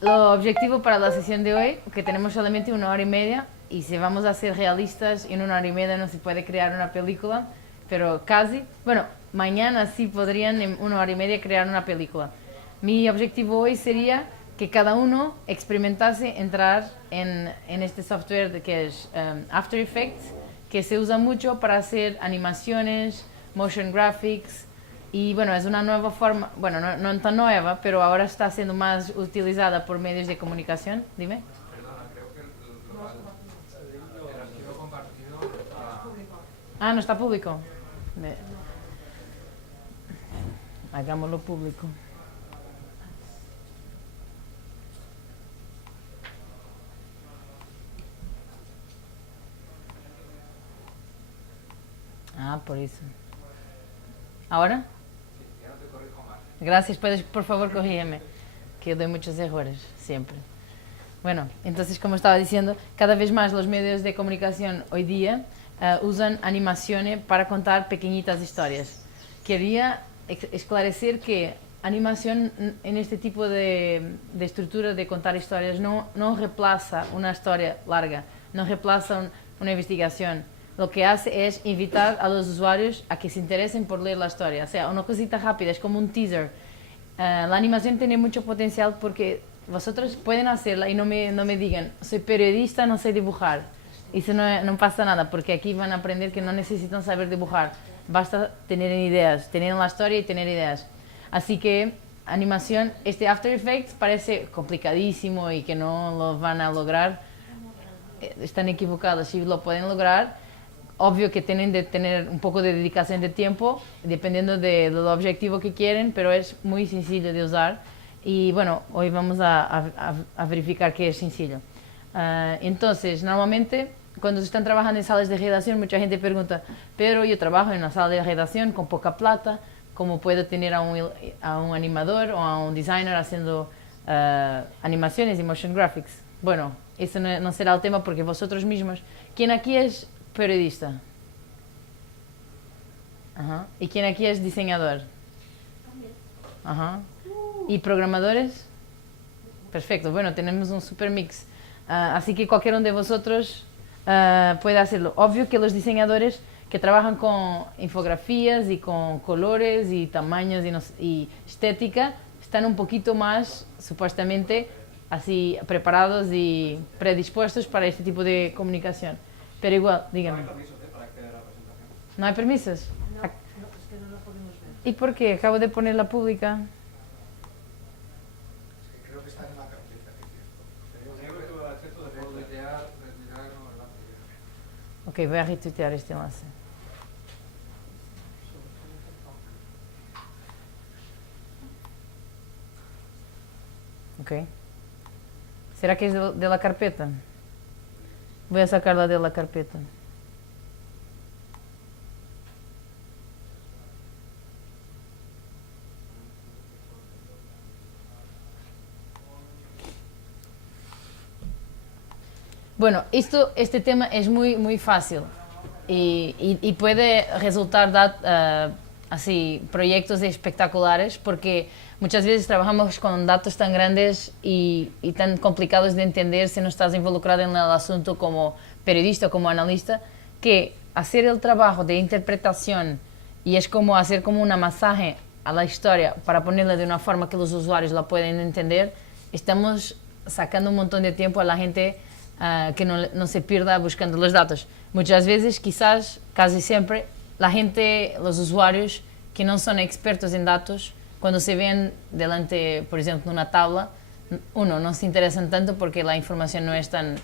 Lo objetivo para la sesión de hoy, que tenemos solamente 1 hora y media, y si vamos a ser realistas, en 1 hora y media no se puede crear una película, pero casi, bueno, mañana sí podrían en 1 hora y media crear una película. Mi objetivo hoy sería que cada uno experimentase entrar en este software que es After Effects, que se usa mucho para hacer animaciones, motion graphics, y bueno, es una nueva forma, bueno, no tan nueva, pero ahora está siendo más utilizada por medios de comunicación. Dime. Perdona, creo que el archivo compartido está... Ah, no está público. Hagámoslo público. Ah, por eso. ¿Ahora? Sí, ya no te corrijo más. Gracias, puedes por favor corrígeme, que yo doy muchos errores, siempre. Bueno, entonces como estaba diciendo, cada vez más los medios de comunicación hoy día usan animaciones para contar pequeñitas historias. Quería esclarecer que animación en este tipo de estructura de contar historias no reemplaza una historia larga, no reemplaza una investigación. Lo que hace es invitar a los usuarios a que se interesen por leer la historia. O sea, una cosita rápida, es como un teaser. La animación tiene mucho potencial porque vosotros pueden hacerla y no me digan, soy periodista, no sé dibujar. Eso no pasa nada, porque aquí van a aprender que no necesitan saber dibujar. Basta tener ideas, tener la historia y tener ideas. Así que animación, este After Effects parece complicadísimo y que no lo van a lograr. Están equivocados. Si lo pueden lograr, obvio que tienen de tener un poco de dedicación de tiempo, dependiendo del objetivo que quieren, pero es muy sencillo de usar. Y bueno, hoy vamos a verificar que es sencillo. Entonces, normalmente, cuando se están trabajando en salas de redacción, mucha gente pregunta, pero yo trabajo en una sala de redacción con poca plata, ¿cómo puedo tener a un animador o a un designer haciendo animaciones y motion graphics? Bueno, eso no será el tema porque vosotros mismos... ¿Quién aquí es periodista? Ajá. ¿Y quién aquí es diseñador? Ajá. ¿Y programadores? Perfecto, bueno, tenemos un super mix. Así que cualquier uno de vosotros puede hacerlo. Obvio que los diseñadores que trabajan con infografías y con colores y tamaños y estética están un poquito más, supuestamente, así preparados y predispuestos para este tipo de comunicación. Pero igual, dígame. No hay permisos para acceder a la presentación. ¿No hay permisos? No, no, es que no lo podemos ver. ¿Y por qué? Acabo de ponerla pública. Es que creo que está en la carpeta que tienes. Tengo que tuve acceso de tuitear, de mirar con el lápiz. Ok, voy a retuitear este enlace. Ok. ¿Será que es de la carpeta? Voy a sacarla de la carpeta. Bueno, este tema es muy fácil y puede resultar así proyectos espectaculares porque muchas veces trabajamos con datos tan grandes y tan complicados de entender si no estás involucrado en el asunto como periodista o como analista, que hacer el trabajo de interpretación y es como hacer como una masaje a la historia para ponerla de una forma que los usuarios la pueden entender, estamos sacando un montón de tiempo a la gente que no se pierda buscando los datos. Muchas veces, quizás, casi siempre, la gente, los usuarios que no son expertos en datos, cuando se ven delante, por ejemplo, de una tabla, uno, no se interesan tanto porque la información no es tan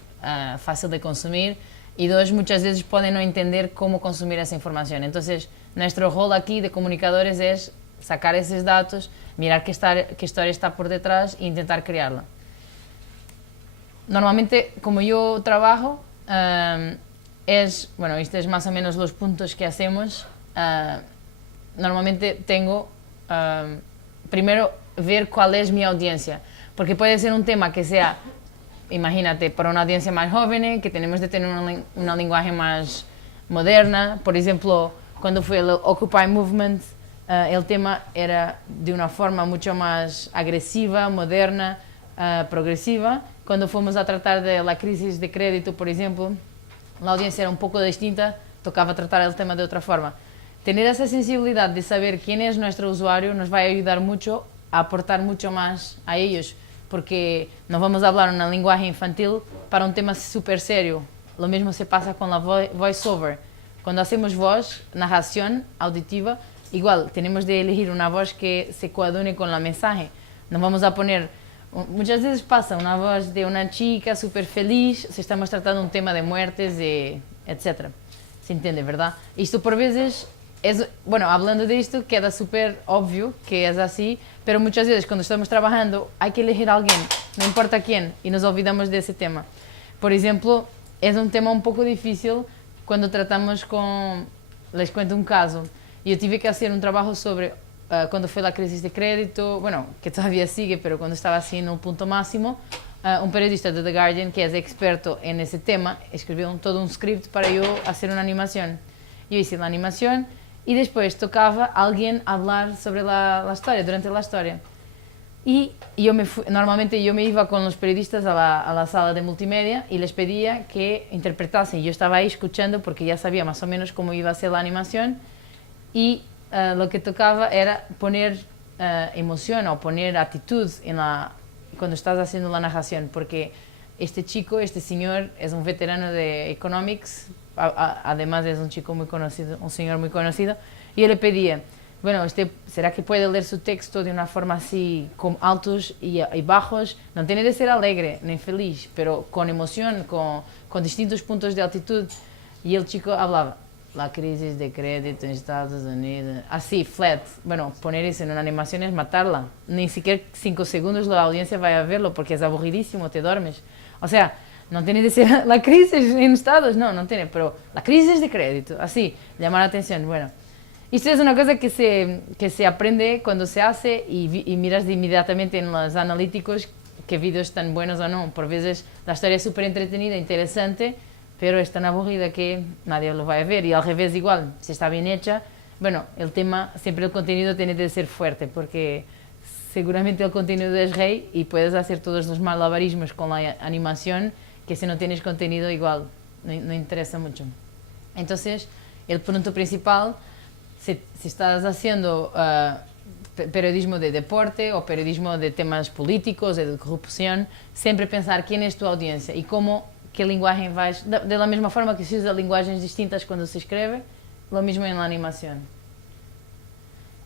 fácil de consumir y dos, muchas veces pueden no entender cómo consumir esa información. Entonces, nuestro rol aquí de comunicadores es sacar esos datos, mirar qué historia está por detrás e intentar crearla. Normalmente, como yo trabajo, bueno, estos es más o menos los puntos que hacemos. Normalmente tengo, primero, ver cuál es mi audiencia, porque puede ser un tema que sea, imagínate, para una audiencia más joven, que tenemos de tener una lenguaje más moderna. Por ejemplo, cuando fue el Occupy Movement, el tema era de una forma mucho más agresiva, moderna, progresiva. Cuando fuimos a tratar de la crisis de crédito, por ejemplo, la audiencia era un poco distinta, tocaba tratar el tema de otra forma. Tener esa sensibilidad de saber quién es nuestro usuario nos va a ayudar mucho a aportar mucho más a ellos, porque no vamos a hablar una lenguaje infantil para un tema súper serio. Lo mismo se pasa con la voiceover. Cuando hacemos voz, narración auditiva, igual tenemos de elegir una voz que se coadune con la mensaje. No vamos a poner, muchas veces pasa una voz de una chica súper feliz si estamos tratando un tema de muertes, etc. ¿Se entiende, verdad? Esto por veces bueno, hablando de esto queda súper obvio que es así, pero muchas veces cuando estamos trabajando hay que elegir a alguien, no importa quién, y nos olvidamos de ese tema. Por ejemplo, es un tema un poco difícil cuando tratamos con... Les cuento un caso. Yo tuve que hacer un trabajo sobre cuando fue la crisis de crédito, bueno, que todavía sigue, pero cuando estaba así en un punto máximo, un periodista de The Guardian que es experto en ese tema escribió todo un script para yo hacer una animación. Yo hice la animación y después tocaba a alguien hablar sobre la historia, durante la historia. Y normalmente yo me iba con los periodistas a la sala de multimedia y les pedía que interpretasen. Yo estaba ahí escuchando porque ya sabía más o menos cómo iba a ser la animación y lo que tocaba era poner emoción o poner actitud cuando estás haciendo la narración, porque este señor es un veterano de economics, además es un chico muy conocido, un señor muy conocido, y yo le pedía, bueno, ¿será que puede leer su texto de una forma así, con altos y bajos? No tiene de ser alegre ni feliz, pero con emoción, con distintos puntos de altitud. Y el chico hablaba, la crisis de crédito en Estados Unidos, así, flat. Bueno, poner eso en una animación es matarla. Ni siquiera 5 segundos la audiencia va a verlo porque es aburridísimo, te duermes. O sea, no tiene de ser la crisis en Estados, no tiene, pero la crisis de crédito, así, llamar la atención. Bueno, esto es una cosa que se aprende cuando se hace y miras inmediatamente en los analíticos qué vídeos están buenos o no. Por veces la historia es súper entretenida, interesante, pero es tan aburrida que nadie lo va a ver. Y al revés igual, si está bien hecha, bueno, el tema, siempre el contenido tiene de ser fuerte, porque seguramente el contenido es rey y puedes hacer todos los malabarismos con la animación, que si no tienes contenido igual no interesa mucho. Entonces, el punto principal, si estás haciendo periodismo de deporte o periodismo de temas políticos, de corrupción, siempre pensar quién es tu audiencia y qué lenguaje vais... De la misma forma que se usa linguagens distintas cuando se escribe, lo mismo en la animación.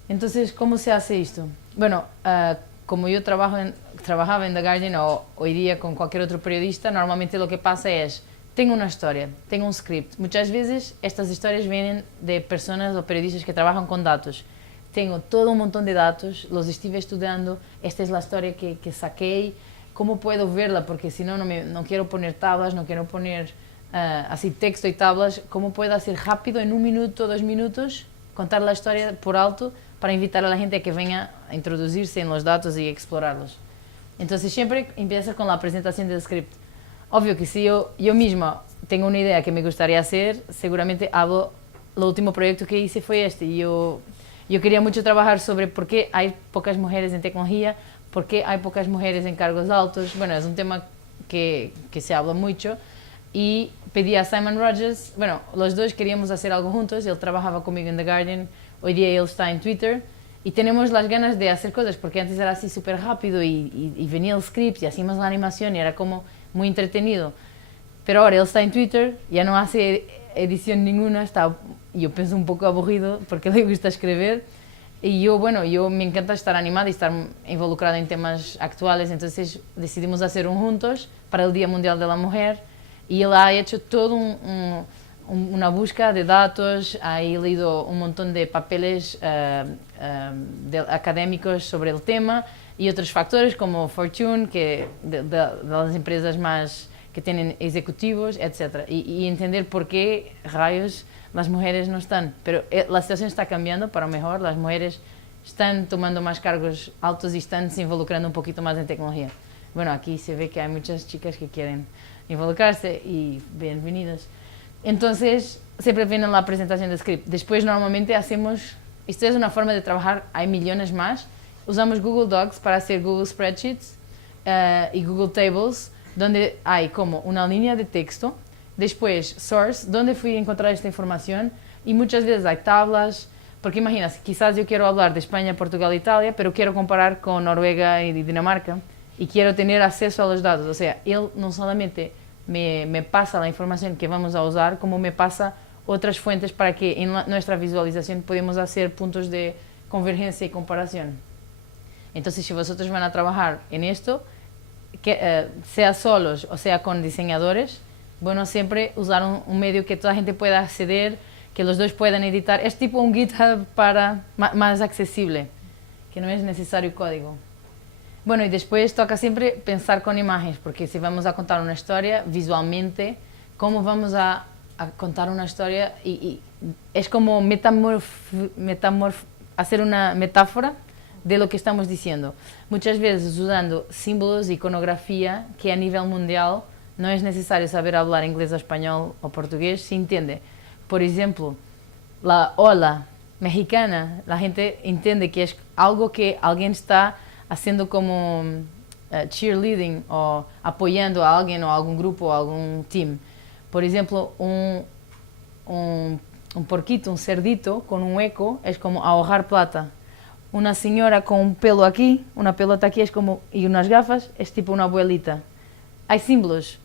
Entonces, ¿cómo se hace esto? Bueno, como yo trabajaba en The Guardian o hoy día con cualquier otro periodista, normalmente lo que pasa es, tengo una historia, tengo un script. Muchas veces estas historias vienen de personas o periodistas que trabajan con datos. Tengo todo un montón de datos, los estuve estudiando, esta es la historia que saqué, ¿cómo puedo verla? Porque si no, no quiero poner tablas, no quiero poner así texto y tablas. ¿Cómo puedo hacer rápido, en 1 minuto, 2 minutos, contar la historia por alto para invitar a la gente a que venga a introducirse en los datos y explorarlos? Entonces siempre empieza con la presentación del script. Obvio que si yo misma tengo una idea que me gustaría hacer, seguramente hago, el último proyecto que hice fue este. Yo quería mucho trabajar sobre por qué hay pocas mujeres en tecnología, por qué hay pocas mujeres en cargos altos. Bueno, es un tema que se habla mucho. Y pedí a Simon Rogers, bueno, los dos queríamos hacer algo juntos, él trabajaba conmigo en The Guardian, hoy día él está en Twitter, y tenemos las ganas de hacer cosas, porque antes era así súper rápido y venía el script y hacíamos la animación y era como muy entretenido. Pero ahora él está en Twitter, ya no hace edición ninguna, yo pienso un poco aburrido porque le gusta escribir. Y yo me encanta estar animada y estar involucrada en temas actuales, entonces decidimos hacer un juntos para el Día Mundial de la Mujer. Y él ha hecho todo una búsqueda de datos, ha leído un montón de papeles académicos sobre el tema y otros factores como Fortune, de las empresas más que tienen ejecutivos, etc. Y entender por qué rayos las mujeres no están. Pero la situación está cambiando para mejor, las mujeres están tomando más cargos altos y están se involucrando un poquito más en tecnología. Bueno, aquí se ve que hay muchas chicas que quieren involucrarse y bienvenidos. Entonces, siempre viene la presentación del script. Después, normalmente esto es una forma de trabajar, hay millones más. Usamos Google Docs para hacer Google Spreadsheets y Google Tables, donde hay como una línea de texto, después Source, donde fui a encontrar esta información, y muchas veces hay tablas, porque imaginas, quizás yo quiero hablar de España, Portugal, Italia, pero quiero comparar con Noruega y Dinamarca, y quiero tener acceso a los datos. O sea, él no solamente me pasa la información que vamos a usar, como me pasa otras fuentes para que en nuestra visualización podamos hacer puntos de convergencia y comparación. Entonces, si vosotros van a trabajar en esto, sea solos o sea con diseñadores, bueno, siempre usar un medio que toda la gente pueda acceder, que los dos puedan editar. Es tipo un GitHub para más accesible, que no es necesario código. Bueno, y después toca siempre pensar con imágenes, porque si vamos a contar una historia visualmente, ¿cómo vamos a contar una historia? Y es como hacer una metáfora de lo que estamos diciendo. Muchas veces usando símbolos, iconografía, que a nivel mundial no es necesario saber hablar inglés o español o portugués, se entiende. Por ejemplo, la ola mexicana, la gente entiende que es algo que alguien está haciendo como cheerleading o apoyando a alguien o a algún grupo o a algún team. Por ejemplo, un porquito, un cerdito con un hueco es como ahorrar plata. Una señora con un pelo aquí, una pelota aquí es como, y unas gafas, es tipo una abuelita. Hay símbolos.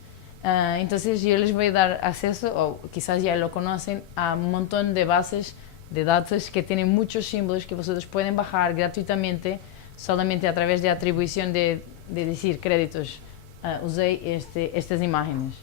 Entonces yo les voy a dar acceso, o quizás ya lo conocen, a un montón de bases de datos que tienen muchos símbolos que vosotros pueden bajar gratuitamente, solamente a través de atribución de decir créditos. Usé estas imágenes.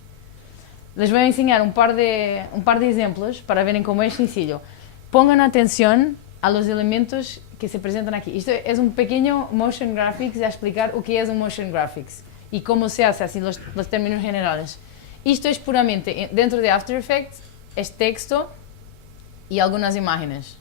Les voy a enseñar un par de ejemplos para verem cómo es sencillo. Pongan atención a los elementos que se presentan aquí. Esto es un pequeño motion graphics a explicar o que es un motion graphics y cómo se hace, así los términos generales. Esto es puramente, dentro de After Effects, es texto y algunas imágenes.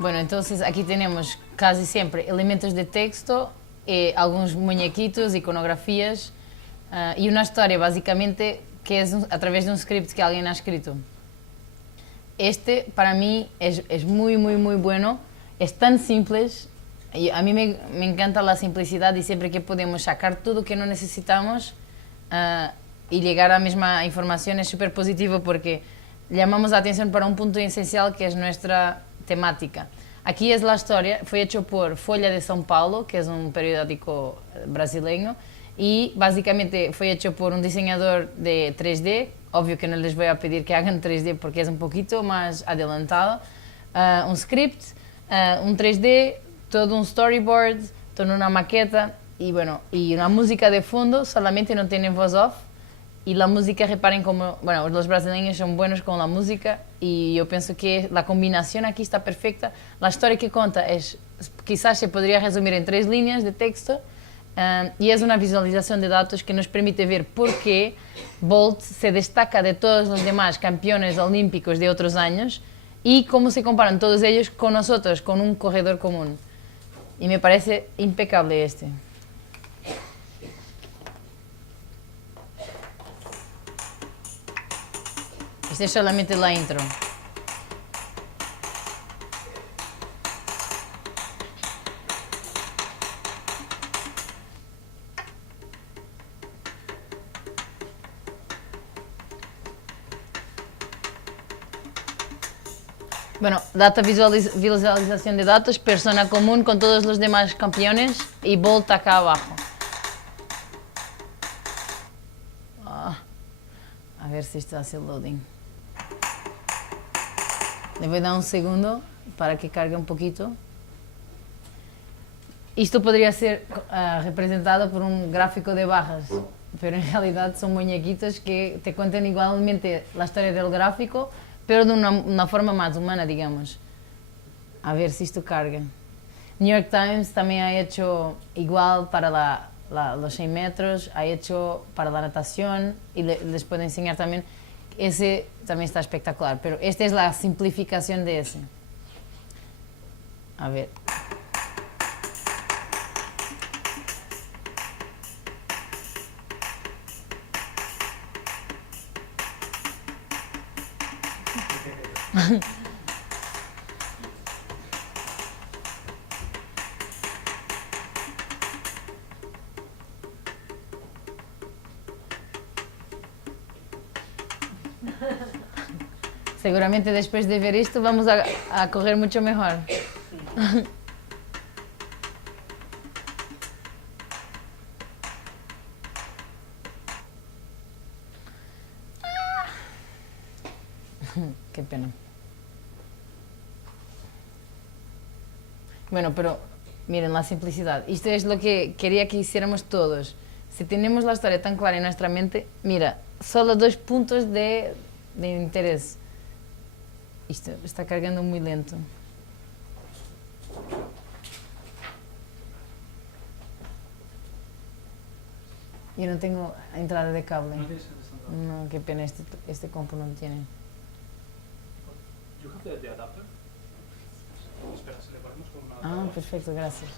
Bueno, entonces aquí tenemos casi siempre elementos de texto, algunos muñequitos, iconografías y una historia básicamente que es a través de un script que alguien ha escrito. Este para mí es muy bueno, es tan simple, y a mí me encanta la simplicidad y siempre que podemos sacar todo que no necesitamos y llegar a la misma información es súper positivo porque llamamos la atención para un punto esencial que es nuestra temática. Aquí es la historia, fue hecho por Folha de São Paulo, que es un periódico brasileño, y básicamente fue hecho por un diseñador de 3D, obvio que no les voy a pedir que hagan 3D porque es un poquito más adelantado, un script, un 3D, todo un storyboard, toda una maqueta, y bueno, y una música de fondo, solamente no tiene voz off, Y la música, reparen como, bueno, los brasileños son buenos con la música y yo pienso que la combinación aquí está perfecta. La historia que cuenta es, quizás se podría resumir en 3 líneas de texto y es una visualización de datos que nos permite ver por qué Bolt se destaca de todos los demás campeones olímpicos de otros años y cómo se comparan todos ellos con nosotros, con un corredor común. Y me parece impecable este. Esta es solamente la intro. Bueno, data visualización de datos, persona común con todos los demás campeones y Bolt acá abajo. A ver si está haciendo loading. Le voy a dar un segundo para que cargue un poquito. Esto podría ser representado por un gráfico de barras, pero en realidad son muñequitos que te cuentan igualmente la historia del gráfico, pero de una forma más humana, digamos. A ver si esto carga. New York Times también ha hecho igual para los 100 metros, ha hecho para la natación y les puedo enseñar también. Ese también está espectacular, pero esta es la simplificación de ese. A ver. Seguramente después de ver esto vamos a correr mucho mejor. Qué pena. Bueno, pero miren la simplicidad. Esto es lo que quería que hiciéramos todos. Si tenemos la historia tan clara en nuestra mente, mira, solo 2 puntos de interés. Esto está cargando muy lento. Yo no tengo entrada de cable. No, qué pena, este compu no tiene. You have the adapter? Espera, se le ponemos con una... Ah, perfecto, gracias.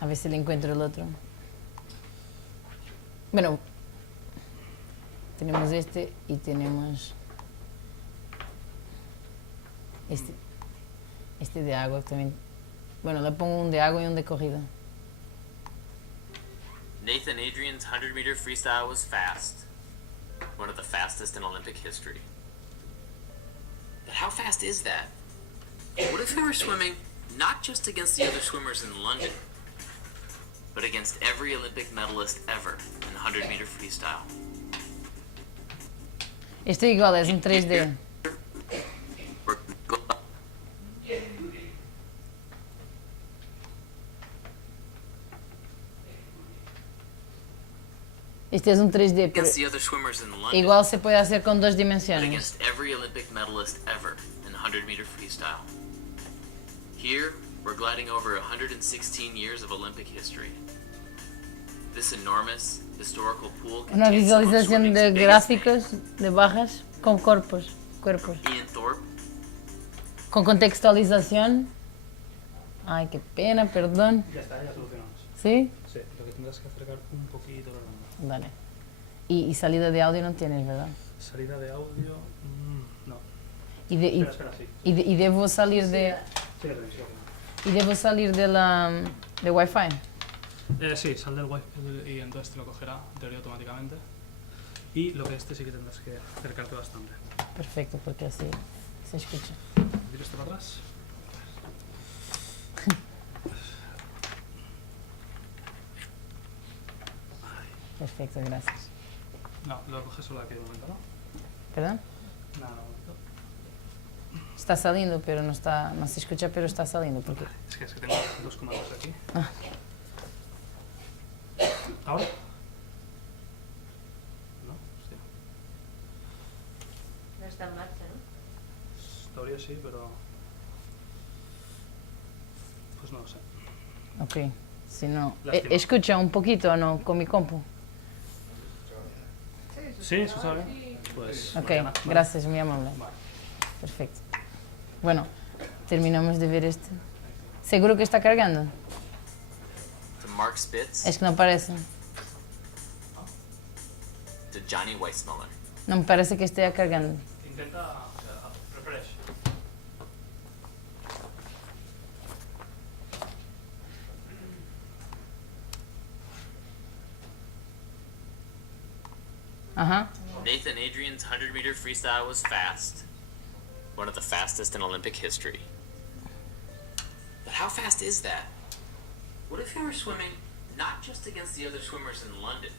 A ver si le encuentro el otro. Bueno, tenemos este y tenemos este de agua también. Bueno, le pongo un de agua y un de corrida. Nathan Adrian's 100-meter freestyle was fast. One of the fastest in Olympic history. But how fast is that? What if he were swimming not just against the other swimmers in London, but against every Olympic medalist ever in the 100-meter freestyle? Esto igual es en 3D. Este es un 3D, pero Against the other swimmers in London, igual se puede hacer con 2 but dimensiones. against every Olympic medalist ever in the 100-meter freestyle. Here, we're gliding over 116 years of Olympic history. This enormous historical pool Una contains some of visualización swimming's de biggest gráficos de barras con cuerpos. names. Ian Thorpe, Con contextualización. Ay, qué pena, perdón. Ya está, ya solucionamos. ¿Sí? Sí, lo que tendrás que acercar un poquito la banda. Vale. Y salida de audio no tienes, ¿verdad? Salida de audio... no. Y, de- y- Espera, sí. y debo salir de... Sí, revisión. Y debo salir de la... de Wi-Fi. Sí, sal del wifi y entonces te lo cogerá, en teoría, automáticamente. Y lo que este sí que tendrás que acercarte bastante. Perfecto, porque así se escucha. ¿Tiro esto para atrás? Perfecto, gracias. No, lo coges solo aquí de momento, ¿no? ¿Perdón? No, un momento. Está saliendo, pero no está, no se escucha, pero está saliendo. Porque... Es que tengo dos comandos aquí. Ah. ¿Ahora? No, hostia. No está en marcha, ¿no? Teoría sí, pero... Pues no lo sé. Ok, si no... Lástima. ¿Escucha un poquito o no con mi compu? ¿Sí? ¿Eso sabe? Pues... Ok, mañana. gracias, muy amable. Vale. Perfecto. Bueno, terminamos de ver este. ¿Seguro que está cargando? To Mark Spitz, Es que no parece. to Johnny Weissmuller. No me parece que esté cargando. Intenta refresh. Ajá. Nathan Adrian's 100-meter freestyle was fast, one of the fastest in Olympic history. But how fast is that? What if he were swimming not just against the other swimmers in London,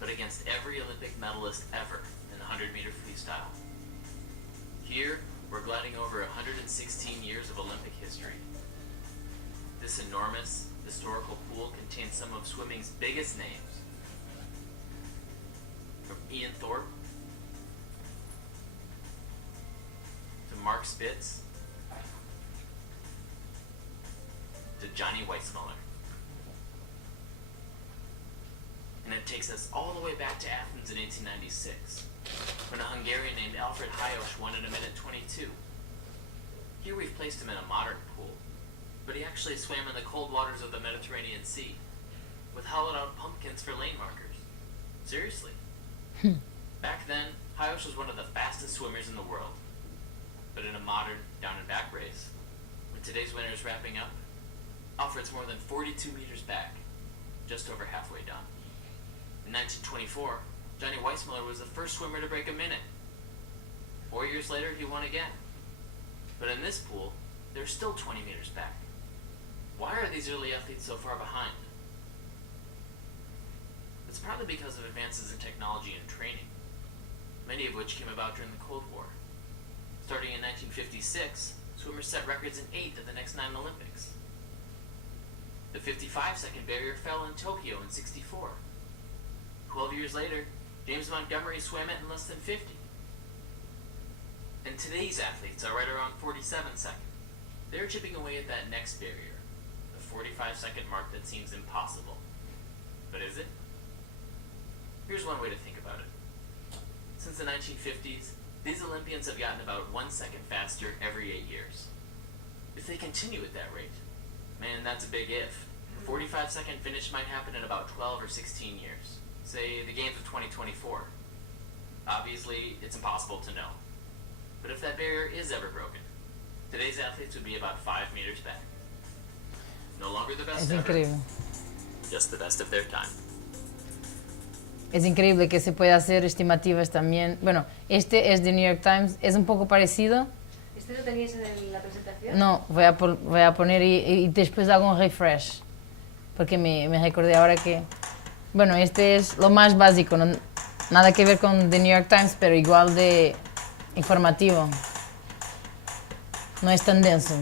but against every Olympic medalist ever in the 100-meter freestyle? Here, we're gliding over 116 years of Olympic history. This enormous historical pool contains some of swimming's biggest names. From Ian Thorpe to Mark Spitz to Johnny Weissmuller. And it takes us all the way back to Athens in 1896, when a Hungarian named Alfred Hayosh won in a minute 22. Here we've placed him in a modern pool, but he actually swam in the cold waters of the Mediterranean Sea, with hollowed out pumpkins for lane markers. Seriously. Back then, Hayosh was one of the fastest swimmers in the world. But in a modern down and back race, when today's winner is wrapping up, Alfred's more than 42 meters back, just over halfway done. In 1924, Johnny Weissmuller was the first swimmer to break a minute. 4 years later, he won again. But in this pool, they're still 20 meters back. Why are these early athletes so far behind? It's partly because of advances in technology and training, many of which came about during the Cold War. Starting in 1956, swimmers set records in 8 of the next 9 Olympics. The 55-second barrier fell in Tokyo in '64. 12 years later, James Montgomery swam it in less than 50. And today's athletes are right around 47 seconds. They're chipping away at that next barrier, the 45-second mark that seems impossible. But is it? Here's one way to think about it. Since the 1950s, these Olympians have gotten about 1 second faster every 8 years. If they continue at that rate, man, that's a big if. A 45-second finish might happen in about 12 or 16 years. Say, the games of 2024. Obviously, it's impossible to know. But if that barrier is ever broken, today's athletes would be about 5 meters back. No longer the best Es ever, increíble. just the best of their time. Es increíble que se pueda hacer estimativas también. Bueno, este es de New York Times, es un poco parecido. ¿Este lo teníais en la presentación? No, voy a poner y después hago un refresh, porque me recordé ahora que... Bueno, este es lo más básico, nada que ver con The New York Times, pero igual de informativo. No es tan denso.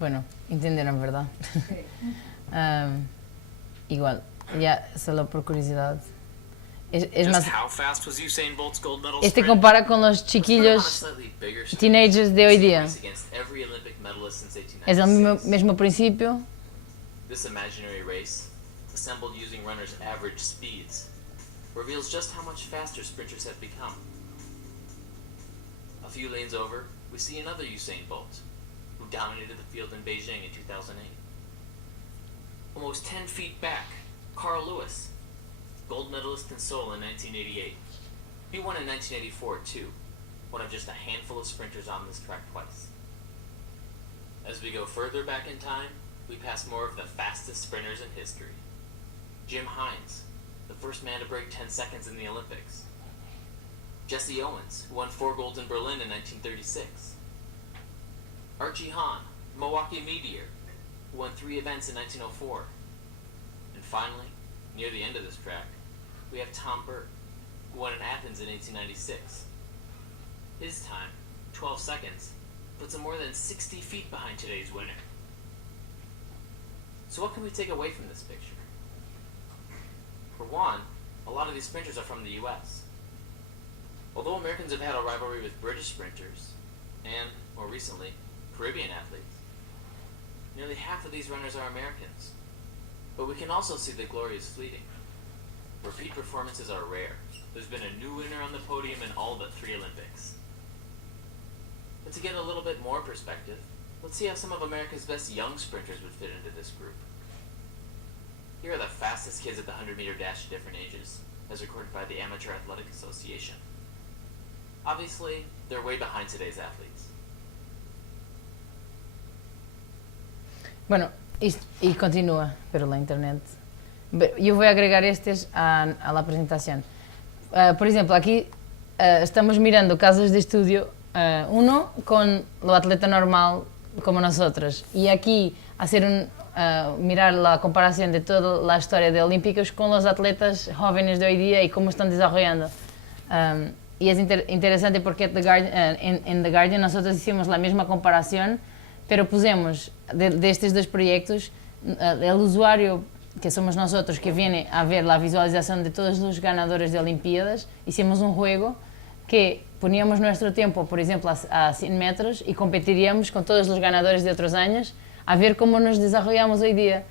Bueno, entendieron, ¿verdad? Sí. Igual, ya solo por curiosidad. Es Just más, how fast was Usain Bolt's gold medal este sprint? compara con los Let's put it on a chiquillos slightly bigger scale. teenagers de hoy día. Race against every Olympic medalist since Es el 1896. mismo principio. This imaginary race, assembled using runners' average speeds, reveals just how much faster sprinters have become. A few lanes over, we see another Usain Bolt, who dominated the field in Beijing in 2008. Almost 10 feet back, Carl Lewis. gold medalist in Seoul in 1988. He won in 1984 too, one of just a handful of sprinters on this track twice. As we go further back in time, we pass more of the fastest sprinters in history. Jim Hines, the first man to break 10 seconds in the Olympics. Jesse Owens, who won 4 golds in Berlin in 1936. Archie Hahn, Milwaukee Meteor, who won 3 events in 1904. And finally, near the end of this track, we have Tom Burke, who won in Athens in 1896. His time, 12 seconds, puts him more than 60 feet behind today's winner. So what can we take away from this picture? For one, a lot of these sprinters are from the US. Although Americans have had a rivalry with British sprinters, and, more recently, Caribbean athletes, nearly half of these runners are Americans. But we can also see that glory is fleeting. Repeat performances are rare. There's been a new winner on the podium in all but 3 Olympics. But to get a little bit more perspective, let's see how some of America's best young sprinters would fit into this group. Here are the fastest kids at the 100-meter dash at different ages, as recorded by the Amateur Athletic Association. Obviously, they're way behind today's athletes. Bueno, y continúa, pero la internet. Yo voy a agregar estes a la presentación. Por ejemplo, aquí estamos mirando casos de estudio, uno con lo atleta normal como nosotros, y aquí hacer mirar la comparación de toda la historia de Olímpicos con los atletas jóvenes de hoy día y cómo están desarrollando. Y es interesante porque en The Guardian nosotros hicimos la misma comparación, pero pusemos de estos dos proyectos el usuario, que somos nosotros, que viene a ver la visualización de todos los ganadores de Olimpiadas. Hicimos un juego que poníamos nuestro tiempo, por ejemplo, a 100 metros y competiríamos con todos los ganadores de otros años a ver cómo nos desarrollamos hoy día.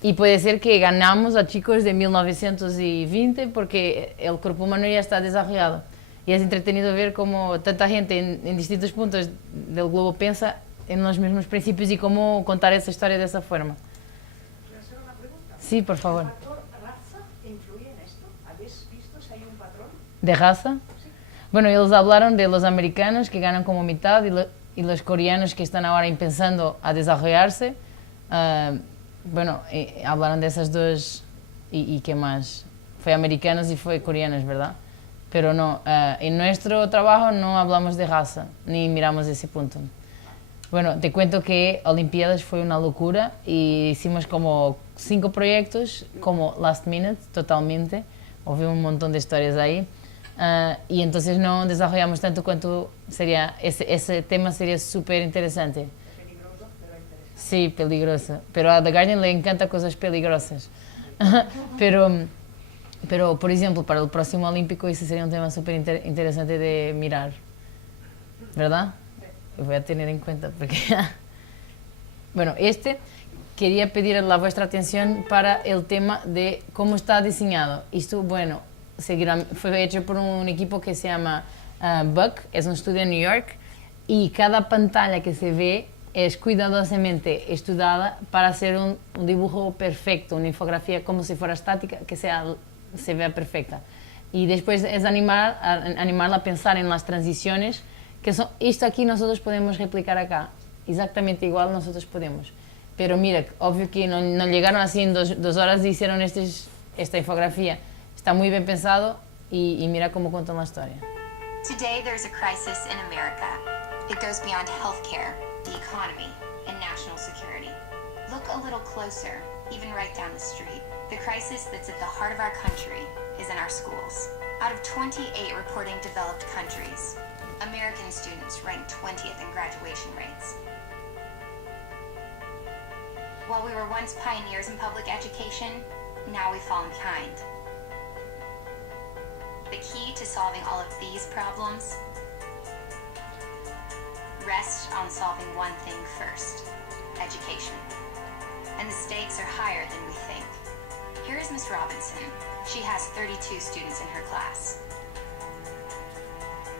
Y puede ser que ganamos a chicos de 1920 porque el cuerpo humano ya está desarrollado. Y es entretenido ver cómo tanta gente en distintos puntos del globo piensa en los mismos principios y cómo contar esa historia de esa forma. ¿Puedo hacer una pregunta? Sí, por favor. ¿El factor raza influye en esto? ¿Habéis visto si hay un patrón? ¿De raza? Sí. Bueno, ellos hablaron de los americanos que ganan como mitad y los coreanos que están ahora empezando a desarrollarse. Bueno, hablaron de esas dos y ¿qué más? Fue americanos y fue coreanos, ¿verdad? Pero no, en nuestro trabajo no hablamos de raza, ni miramos ese punto. Bueno, te cuento que Olimpiadas fue una locura y hicimos como 5 proyectos, como last minute, totalmente. Hubo un montón de historias ahí. Y entonces no desarrollamos tanto cuanto sería, ese tema sería súper interesante. Peligroso, pero interesante. Sí, peligroso. Pero a The Guardian le encanta cosas peligrosas. Pero, por ejemplo, para el próximo Olímpico ese sería un tema súper interesante de mirar. ¿Verdad? Lo voy a tener en cuenta porque... Bueno, quería pedir la vuestra atención para el tema de cómo está diseñado. Esto, bueno, fue hecho por un equipo que se llama Buck, es un estudio en New York, y cada pantalla que se ve es cuidadosamente estudiada para hacer un dibujo perfecto, una infografía como si fuera estática, que se vea perfecta. Y después es animarla a pensar en las transiciones, que esto aquí nosotros podemos replicar acá, exactamente igual nosotros podemos. Pero mira, obvio que no llegaron así en 2 horas y hicieron esta infografía. Está muy bien pensado y mira cómo cuentan la historia. Today there's a crisis in America. It goes beyond healthcare, the economy, and national security. Look a little closer, even right down the street. The crisis that's at the heart of our country is in our schools. Out of 28 reporting developed countries, American students rank 20th in graduation rates. While we were once pioneers in public education, now we've fallen behind. The key to solving all of these problems rests on solving one thing first: education. And the stakes are higher than we think. Here is Miss Robinson. She has 32 students in her class.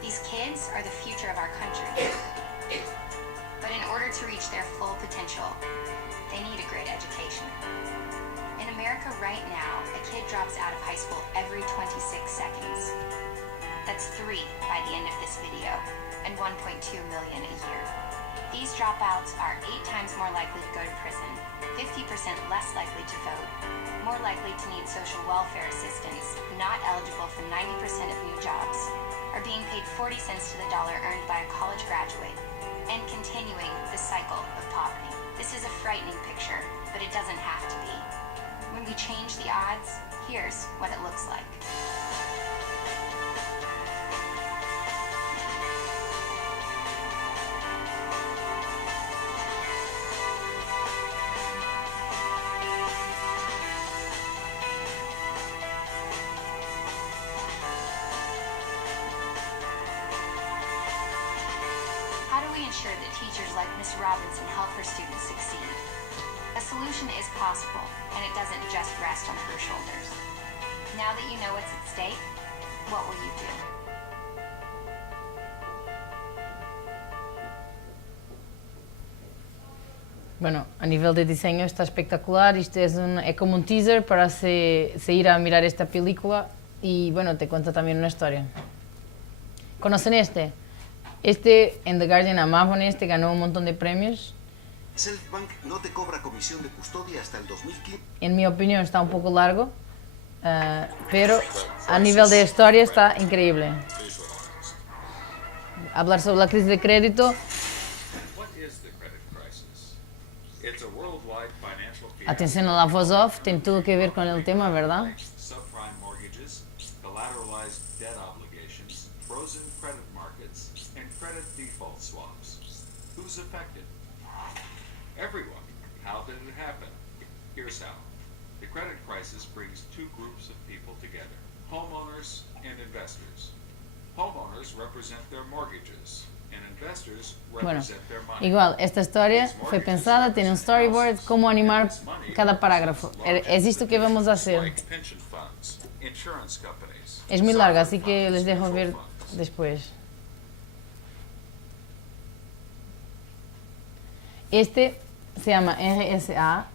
These kids are the future of our country. But in order to reach their full potential, they need a great education. In America right now, a kid drops out of high school every 26 seconds. That's 3 by the end of this video, and 1.2 million a year. These dropouts are 8 times more likely to go to prison, 50% less likely to vote, more likely to need social welfare assistance, not eligible for 90% of new jobs, are being paid 40 cents to the dollar earned by a college graduate, and continuing the cycle of poverty. This is a frightening picture, but it doesn't have to be. When we change the odds, here's what it looks like. How do we ensure that teachers like Ms. Robinson help her students succeed? A solution is possible, and it doesn't just rest on her shoulders. Now that you know what's at stake, what will you do? Bueno, a nivel de diseño está espectacular. Isto é como un teaser para se ir a mirar esta película y bueno, te cuenta también una historia. ¿Conocen este? Este, en The Guardian amaban este, ganó un montón de premios. Selfbank no te cobra comisión de custodia hasta el 2015. En mi opinión está un poco largo, pero a nivel de historia está increíble. Hablar sobre la crisis de crédito. Atención a la voz off, tem tudo que ver con el tema, ¿verdad? Subprime mortgages, collateralized debt obligations, frozen credit markets, and credit default swaps. Who's affected? Everyone. How did it happen? Here's how. The credit crisis brings 2 groups of people together, homeowners and investors. Homeowners represent their mortgages, and investors Bueno, represent their money. igual, esta historia foi pensada, tem um storyboard, como animar cada parágrafo. Es isto que vamos a hacer. Like pension funds, insurance companies, Es muy larga, así sovereign que funds, les dejo mutual ver funds. después. Este se llama RSA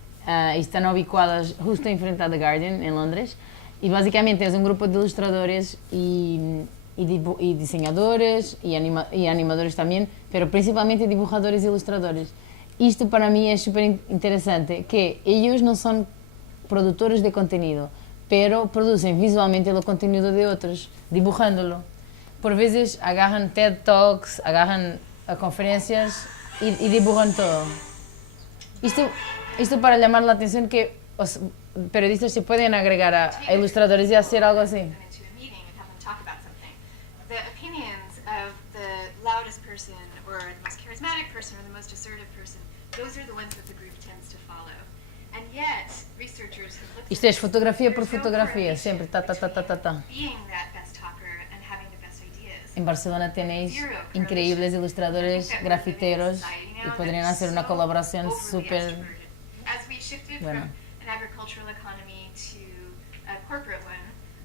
y están ubicadas justo enfrente a The Guardian, en Londres. Y básicamente es un grupo de ilustradores y diseñadores y animadores también, pero principalmente dibujadores e ilustradores. Isto para mí es súper interesante, que ellos no son productores de contenido, pero producen visualmente el contenido de otros, dibujándolo. Por veces agarran TED Talks, agarran conferencias y dibujan todo. Isto para llamar la atención que os periodistas se pueden agregar a ilustradores y hacer algo así. Into a meeting and have them talk about something. The opinions of the loudest person or the most charismatic person or the most assertive person, those are the ones that the group tends to follow. And yet, researchers have looked Isto é at this. fotografia por There's no fotografia, correlation sempre tá. between being that best talker and having the best ideas. En Barcelona tenéis Zero increíbles correlation. ilustradores, I think that we're living in a grafiteros society y now podrían that's hacer una so colaboración overly súper... extroverted. As we shifted Bueno. from an agricultural economy to a corporate one,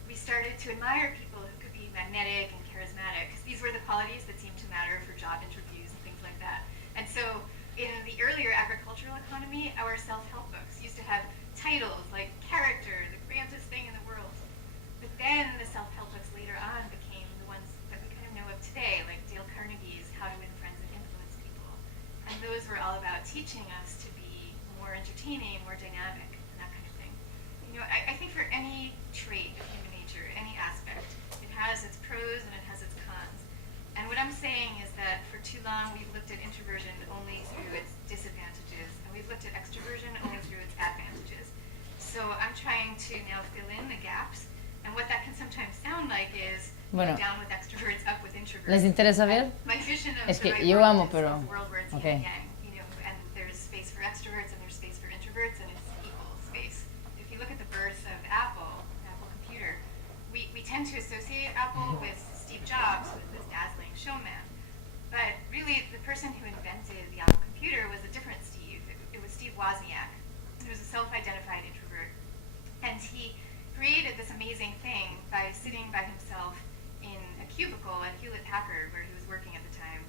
we started to admire people who could be magnetic and charismatic, because these were the qualities that seemed to matter for job interviews and things like that. And so in the earlier agricultural economy, our self-help books used to have titles like Character, the grandest thing in the world. But then the self-help books later on became the ones that we kind of know of today, like Dale Carnegie's How to Win Friends and Influence People. And those were all about teaching us to be more entertaining, more dynamic, and that kind of thing. You know, I think for any trait of human nature, any aspect, it has its pros and it has its cons. And what I'm saying is that for too long we've looked at introversion only through its disadvantages, and we've looked at extroversion only through its advantages. So I'm trying to now fill in the gaps, and what that can sometimes sound like is Bueno. down with extroverts, up with introverts. ¿Les interesa ver? My vision of Es the que right yo world amo, is pero... a world where it's Okay. yin and yang, you know, and there's space for extroverts and there's space for introverts, and it's equal space. If you look at the birth of Apple Computer, we tend to associate Apple with Steve Jobs, with this dazzling showman. But really, the person who invented the Apple computer was a different Steve. It was Steve Wozniak, who was a self-identified introvert. And he created this amazing thing by sitting by himself in a cubicle at Hewlett-Packard, where he was working at the time,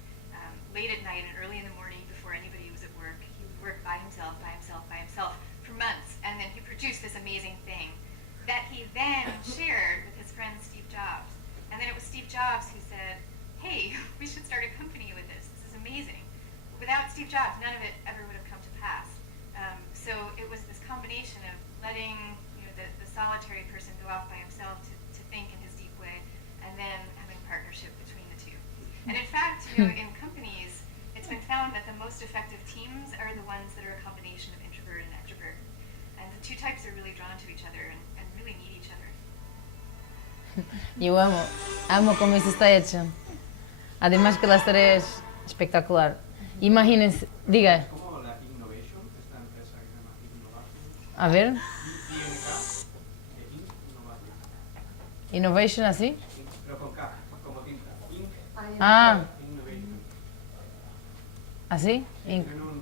late at night and early in the morning before that he then shared with his friend Steve Jobs. And then it was Steve Jobs who said, hey, we should start a company with this. This is amazing. Without Steve Jobs, none of it ever would have come to pass. So it was this combination of letting the solitary person go off by himself to think in his deep way, and then having partnership between the two. And in fact, in companies, it's been found that the most effective teams are the ones that are a combination of introvert and extrovert. And the two types are really drawn to each other and really need each other. Eu amo como isso está hecho. Además que la historia es espectacular. Imagínense, diga. Como la Innovation, esta empresa que se llama Innovation. A ver, INK, Innovation. Innovation así. Pero con K, como tinta. INK, Ah, Innovation. así. Tienen una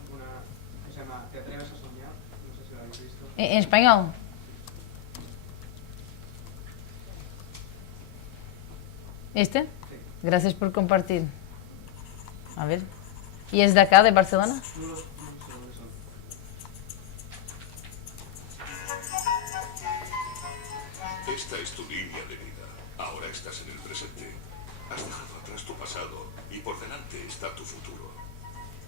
que se llama Te atreves a soñar, no sé si lo habéis visto. En español. ¿Este? Sí. Gracias por compartir. A ver. ¿Y es de acá, de Barcelona? No sé dónde son. Esta es tu línea de vida. Ahora estás en el presente. Has dejado atrás tu pasado y por delante está tu futuro.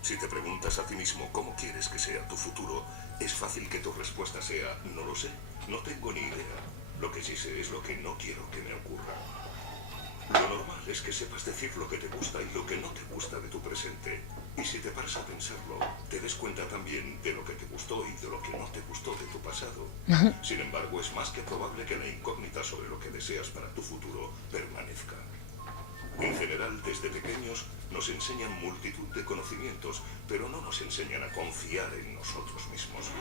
Si te preguntas a ti mismo cómo quieres que sea tu futuro, es fácil que tu respuesta sea, no lo sé, no tengo ni idea. Lo que sí sé es lo que no quiero que me ocurra. Lo normal es que sepas decir lo que te gusta y lo que no te gusta de tu presente. Y si te paras a pensarlo, te des cuenta también de lo que te gustó y de lo que no te gustó de tu pasado. Sin embargo, es más que probable que la incógnita sobre lo que deseas para tu futuro permanezca. En general, desde pequeños, nos enseñan multitud de conocimientos, pero no nos enseñan a confiar en nosotros mismos.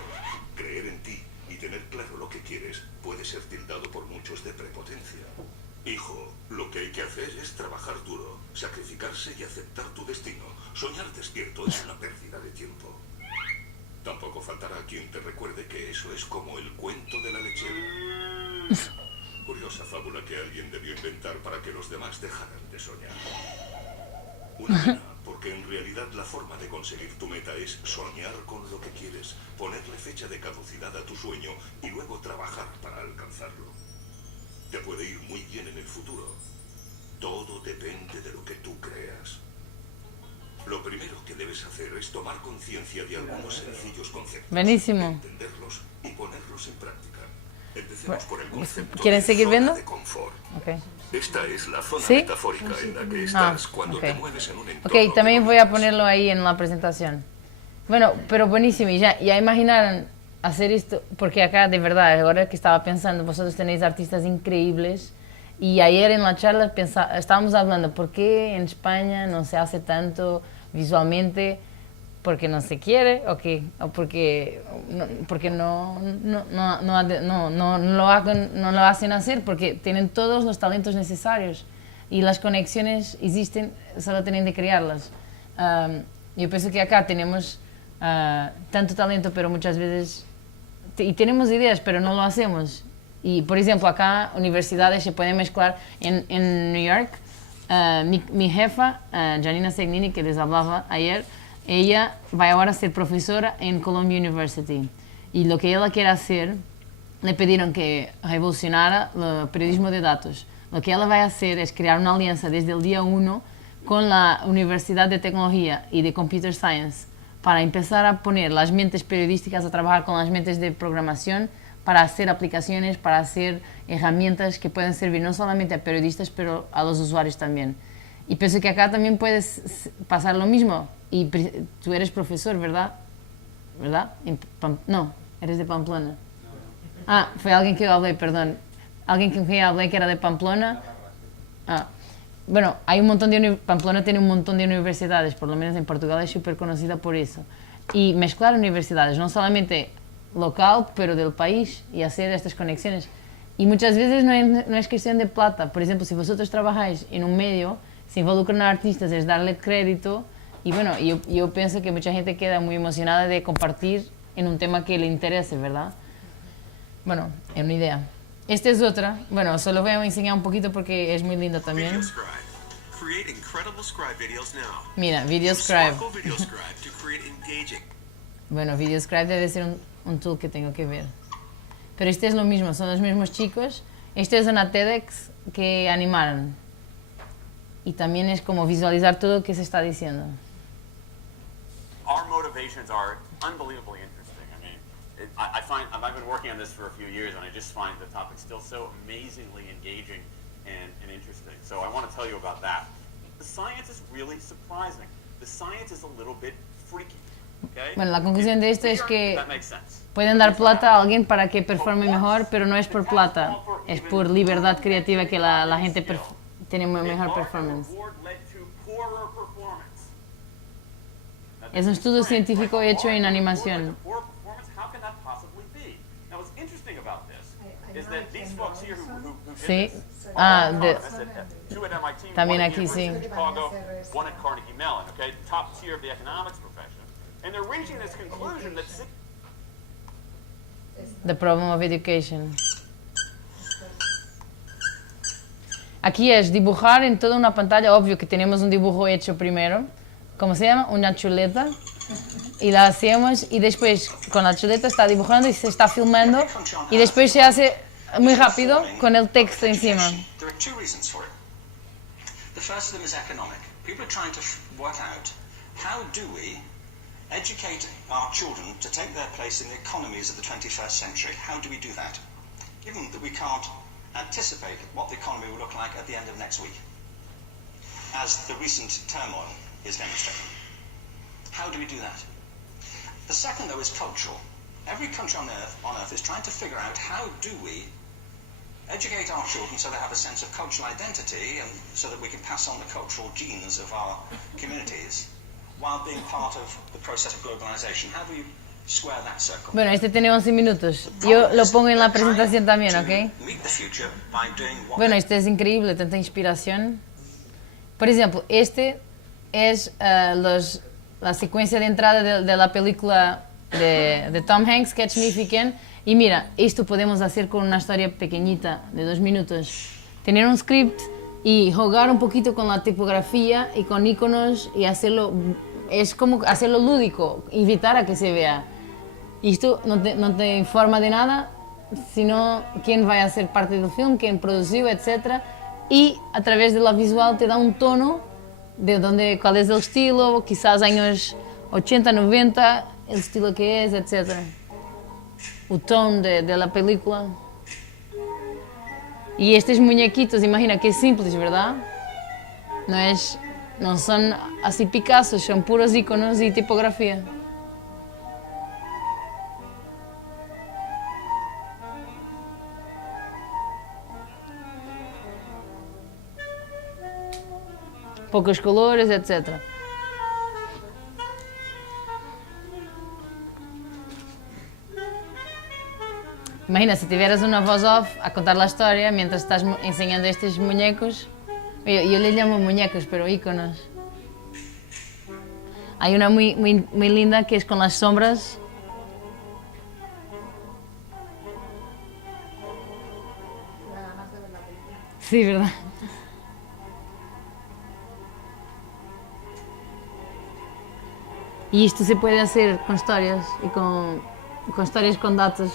Creer en ti y tener claro lo que quieres puede ser tildado por muchos de prepotencia. Hijo, lo que hay que hacer es trabajar duro, sacrificarse y aceptar tu destino. Soñar despierto es una pérdida de tiempo. Tampoco faltará quien te recuerde que eso es como el cuento de la lechera. Curiosa fábula que alguien debió inventar para que los demás dejaran de soñar. Una pena, porque en realidad la forma de conseguir tu meta es soñar con lo que quieres, ponerle fecha de caducidad a tu sueño y luego trabajar para alcanzarlo. Te puede ir muy bien en el futuro. Todo depende de lo que tú creas. Lo primero que debes hacer es tomar conciencia de algunos sencillos conceptos. Buenísimo. Entenderlos y ponerlos en práctica. Empecemos por el concepto ¿Quieren de seguir zona viendo? de confort. Ok. Esta es la zona ¿Sí? metafórica en la que estás cuando ok. te mueves en un entorno. Ok, también voy a ponerlo ahí en la presentación. Bueno, pero buenísimo. Y ya imaginaron hacer esto, porque acá de verdad, ahora que estaba pensando, vosotros tenéis artistas increíbles. Y ayer en la charla estábamos hablando, ¿por qué en España no se hace tanto visualmente? ¿Porque no se quiere? ¿O qué? ¿O porque no lo hacen hacer? Porque tienen todos los talentos necesarios y las conexiones existen, solo tienen de crearlas. Yo pienso que acá tenemos tanto talento, pero muchas veces... y tenemos ideas, pero no lo hacemos. Y, por ejemplo, acá universidades se pueden mezclar. En New York, mi jefa, Janina Segnini, que les hablaba ayer, ella va ahora a ser profesora en Columbia University. Y lo que ella quiere hacer, le pidieron que revolucionara el periodismo de datos. Lo que ella va a hacer es crear una alianza desde el día 1 con la Universidad de Tecnología y de Computer Science para empezar a poner las mentes periodísticas a trabajar con las mentes de programación para hacer aplicaciones, para hacer herramientas que pueden servir no solamente a periodistas, pero a los usuarios también. Y pienso que acá también puedes pasar lo mismo. Y tú eres profesor, ¿verdad? ¿Verdad? No, eres de Pamplona. Ah, fue alguien que yo hablé, perdón. Alguien con quien hablé que era de Pamplona. Ah, bueno, hay un montón de... Pamplona tiene un montón de universidades, por lo menos en Portugal es súper conocida por eso. Y mezclar universidades, no solamente local, pero del país, y hacer estas conexiones. Y muchas veces no es cuestión de plata. Por ejemplo, si vosotros trabajáis en un medio, se involucran a artistas, es darle crédito. Y bueno, yo pienso que mucha gente queda muy emocionada de compartir en un tema que le interese, ¿verdad? Bueno, es una idea. Esta es otra. Bueno, solo voy a enseñar un poquito porque es muy lindo también. Mira, VideoScribe. Bueno, VideoScribe debe ser un tool que tengo que ver. pero este es lo mismo, son los mismos chicos. Esto es una TEDx que animaron. Y también es como visualizar todo lo que se está diciendo. Our motivations are unbelievably interesting. I mean, I've been working on this for a few years, and I just find the topic still so amazingly engaging and interesting. So I want to tell you about that. The science is really surprising. The science is a little bit freaky. Okay? Bueno, la conclusión de esto es que pueden dar plata a alguien para que performe mejor, pero no es por plata, es por libertad creativa que la gente tiene mejor performance. Es un estudio científico hecho en animación. Sí. También aquí sí. The problem of education. Aquí es dibujar en toda una pantalla, obvio que tenemos un dibujo hecho primero. ¿Cómo se llama? Una chuleta. Y la hacemos y después con la chuleta está dibujando y se está filmando y después se hace muy rápido con el texto encima. There are two reasons for it. The first of them is economic. People are trying to work out how do we educate our children to take their place in the economies of the 21st century. How do we do that? Given that we can't anticipate what the economy will look like at the end of next week, as the recent turmoil is demonstrating. How do we do that? The second, though, is cultural. Every country on Earth is trying to figure out how do we educate our children so they have a sense of cultural identity and so that we can pass on the cultural genes of our communities while being part of the process of globalization. How do you square that circle? Bueno, este tiene 11 minutos. Yo lo pongo en la presentación también, ¿ok? Bueno, este es increíble, tanta inspiración. Por ejemplo, este es la secuencia de entrada de la película de Tom Hanks, Catch Me If You Can. Y mira, esto podemos hacer con una historia pequeñita de 2 minutos. Tener un script y jugar un poquito con la tipografía y con iconos y hacerlo, es como hacerlo lúdico, invitar a que se vea. Y esto no te informa de nada, sino quién va a ser parte del film, quién produció, etc. Y a través de la visual te da un tono de cuál es el estilo, quizás años 80, 90, el estilo que es, etc. O tono de la película. Y estos muñequitos, imagina que es simples, ¿verdad? No son así Picasso, son puros iconos y tipografía. Pocos colores, etc. Imagina si tuvieras una voz off a contar la historia mientras estás enseñando estos muñecos. Yo les llamo muñecos, pero íconos. Hay una muy linda que es con las sombras. Sí, ¿verdad? Y esto se puede hacer con historias y con historias con datos.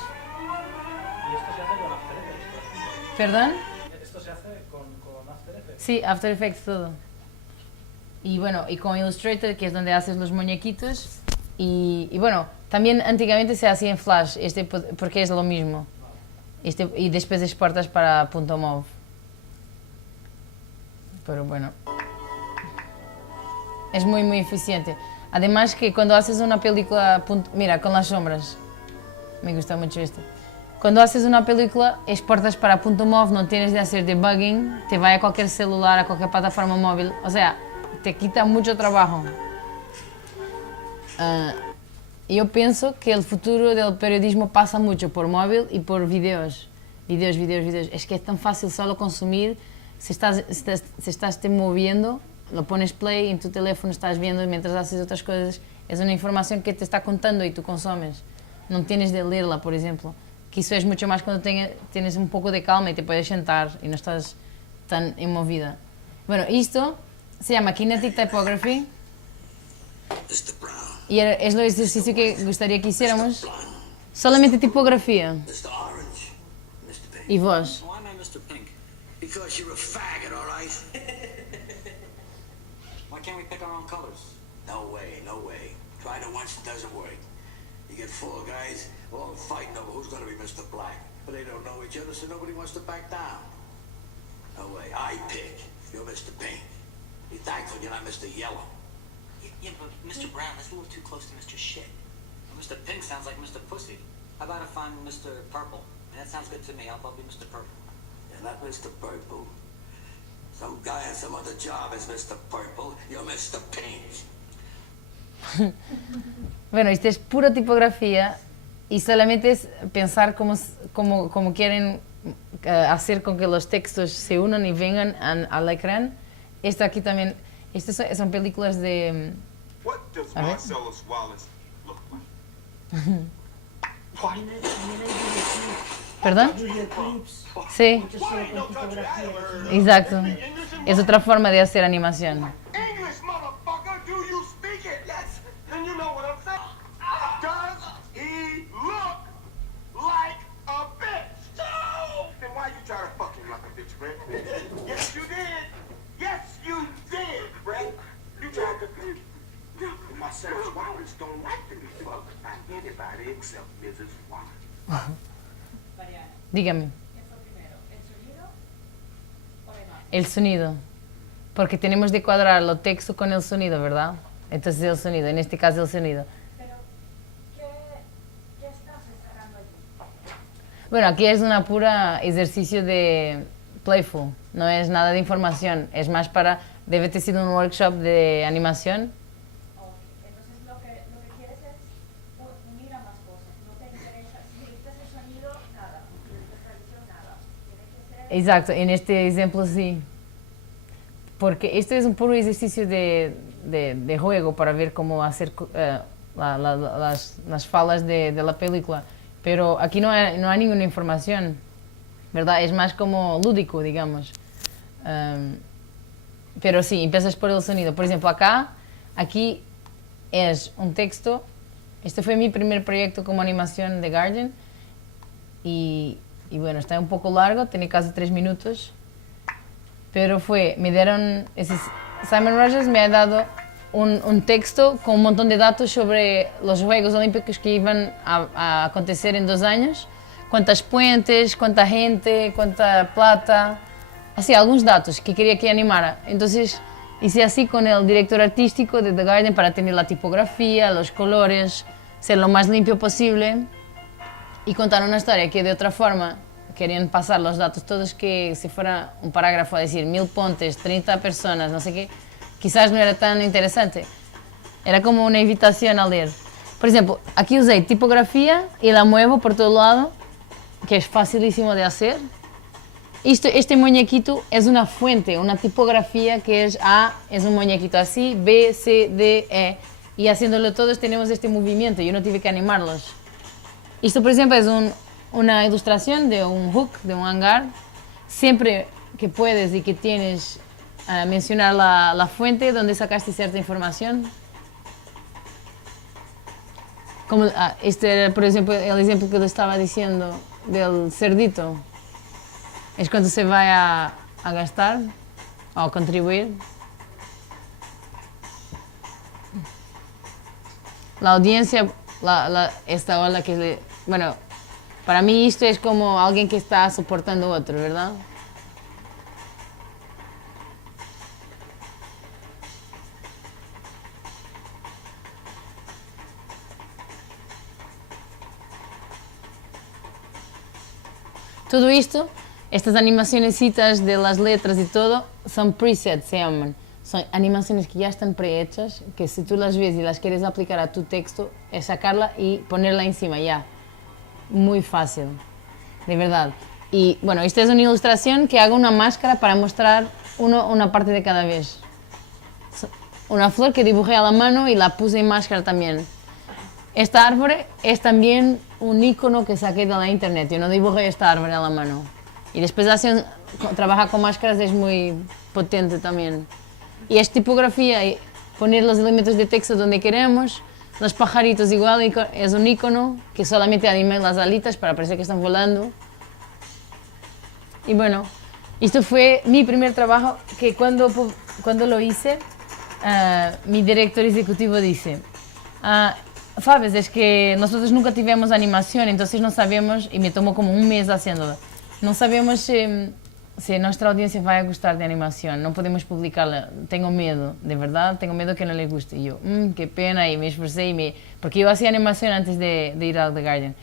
¿Y esto se hace con After Effects? ¿Perdón? ¿Esto se hace con After Effects? Sí, After Effects todo. Y bueno, y con Illustrator, que es donde haces los muñequitos. Y bueno, también antiguamente se hacía en Flash, porque es lo mismo. Y después exportas para .mov. Pero bueno, es muy eficiente. Además que cuando haces una película, mira, con las sombras, me gusta mucho esto. Cuando haces una película, exportas para .mov, no tienes de hacer debugging, te va a cualquier celular, a cualquier plataforma móvil, o sea, te quita mucho trabajo. Yo pienso que el futuro del periodismo pasa mucho por móvil y por videos. Videos. Es que es tan fácil solo consumir, si estás te moviendo, lo pones play en tu teléfono, estás viendo mientras haces otras cosas, es una información que te está contando y tú consumes. No tienes de leerla, por ejemplo. Que eso es mucho más cuando tienes un poco de calma y te puedes sentar y no estás tan enmovida. Bueno, esto se llama Kinetic Typography y es el ejercicio que gustaría que hiciéramos. Solamente tipografía. ¿Y vos? Why am I Mr. Pink? Because you're a faggot, all right? Why can't we pick our own colors? No way, no way. Trying it once doesn't work. You get four guys all fighting over who's gonna be Mr. Black. But they don't know each other, so nobody wants to back down. No way, I pick. You're Mr. Pink. Be thankful you're not Mr. Yellow. Yeah, but Mr. Brown, that's a little too close to Mr. Shit. Mr. Pink sounds like Mr. Pussy. How about if I'm Mr. Purple? That sounds good to me. I'll be Mr. Purple. You're not Mr. Purple. Some guy at some other job is Mr. Purple. You're Mr. Pink. Bueno, esto es pura tipografía y solamente es pensar cómo quieren hacer con que los textos se unan y vengan al ecrán. Esto aquí también, estas son películas de... What does A ver. Marcellus Wallace look like? ¿Perdón? Sí, exacto. Es otra forma de hacer animación. English, motherfucker, do you speak it? Yes. Then you know what I'm saying. Does he look like a bitch? No. Then why you try to fuck him like a bitch, Brett? Yes, you did. Yes, you did, Brett. You tried to pick. Marcellus Wallace don't like to be fucked by anybody except Mrs. Wallace. Dígame. El sonido. Porque tenemos de cuadrar los textos con el sonido, ¿verdad? Entonces el sonido, en este caso el sonido. Pero, ¿qué estás esperando allí? Bueno, aquí es una pura ejercicio de playful, no es nada de información, es más para, debe ter sido un workshop de animación. Entonces lo que quieres es unir ambas cosas, no te interesa, si necesitas el sonido, nada, si necesitas tradición, nada. Tiene que ser... Exacto, en este ejemplo sí. Porque esto es un puro ejercicio de juego para ver cómo hacer las falas de la película. Pero aquí no hay ninguna información, ¿verdad? Es más como lúdico, digamos. Pero sí, empiezas por el sonido. Por ejemplo, aquí es un texto. Este fue mi primer proyecto como animación de Guardian. Y bueno, está un poco largo, tiene casi 3 minutos. Pero Simon Rogers me ha dado un texto con un montón de datos sobre los Juegos Olímpicos que iban a acontecer en 2 años. Cuántas puentes, cuánta gente, cuánta plata. Así, algunos datos que quería que animara. Entonces, hice así con el director artístico de The Guardian para tener la tipografía, los colores, ser lo más limpio posible y contar una historia que de otra forma querían pasar los datos todos, que si fuera un parágrafo a decir 1000 pontes, 30 personas, no sé qué, quizás no era tan interesante. Era como una invitación a leer. Por ejemplo, aquí usé tipografía y la muevo por todo lado, que es facilísimo de hacer. Este muñequito es una fuente, una tipografía que es A, es un muñequito así, B, C, D, E. Y haciéndolo todos tenemos este movimiento, yo no tuve que animarlos. Esto, por ejemplo, es una ilustración de un hook, de un hangar. Siempre que puedes y que tienes, mencionar la fuente donde sacaste cierta información. Como por ejemplo, el ejemplo que le estaba diciendo del cerdito. Es cuando se va a gastar o a contribuir. La audiencia, esta ola que bueno, para mí esto es como alguien que está soportando a otro, ¿verdad? Todo esto, estas animacionesitas de las letras y todo, son presets, se llaman. Son animaciones que ya están prehechas, que si tú las ves y las quieres aplicar a tu texto, es sacarla y ponerla encima ya. Muy fácil, de verdad. Y bueno, esta es una ilustración que hago una máscara para mostrar una parte de cada vez. Una flor que dibujé a la mano y la puse en máscara también. Esta árbol es también un icono que saqué de la internet. Yo no dibujé esta árbol a la mano. Y después trabajar con máscaras es muy potente también. Y es tipografía y poner los elementos de texto donde queremos. Los pajaritos igual, es un icono que solamente animé las alitas para parecer que están volando. Y bueno, esto fue mi primer trabajo que cuando lo hice, mi director ejecutivo dice, sabes, es que nosotros nunca tivemos animación, entonces no sabíamos, y me tomó como un mes haciéndolo, no sabíamos si nuestra audiencia va a gustar de animación, no podemos publicarla, tengo miedo, de verdad, tengo miedo que no le guste. Y yo, qué pena, y me esforcé, porque yo hacía animación antes de ir a The Guardian.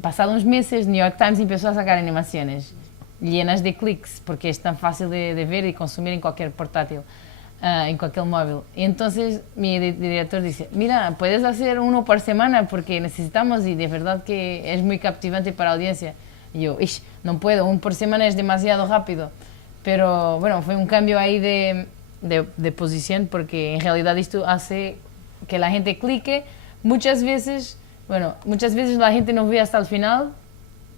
Pasados unos meses, New York Times empezó a sacar animaciones llenas de clics, porque es tan fácil de ver y consumir en cualquier portátil, en cualquier móvil. Y entonces mi director dice, mira, puedes hacer uno por semana porque necesitamos, y de verdad que es muy captivante para la audiencia. Y yo, no puedo, uno por semana es demasiado rápido. Pero bueno, fue un cambio ahí de posición, porque en realidad esto hace que la gente clique. Muchas veces la gente no ve hasta el final,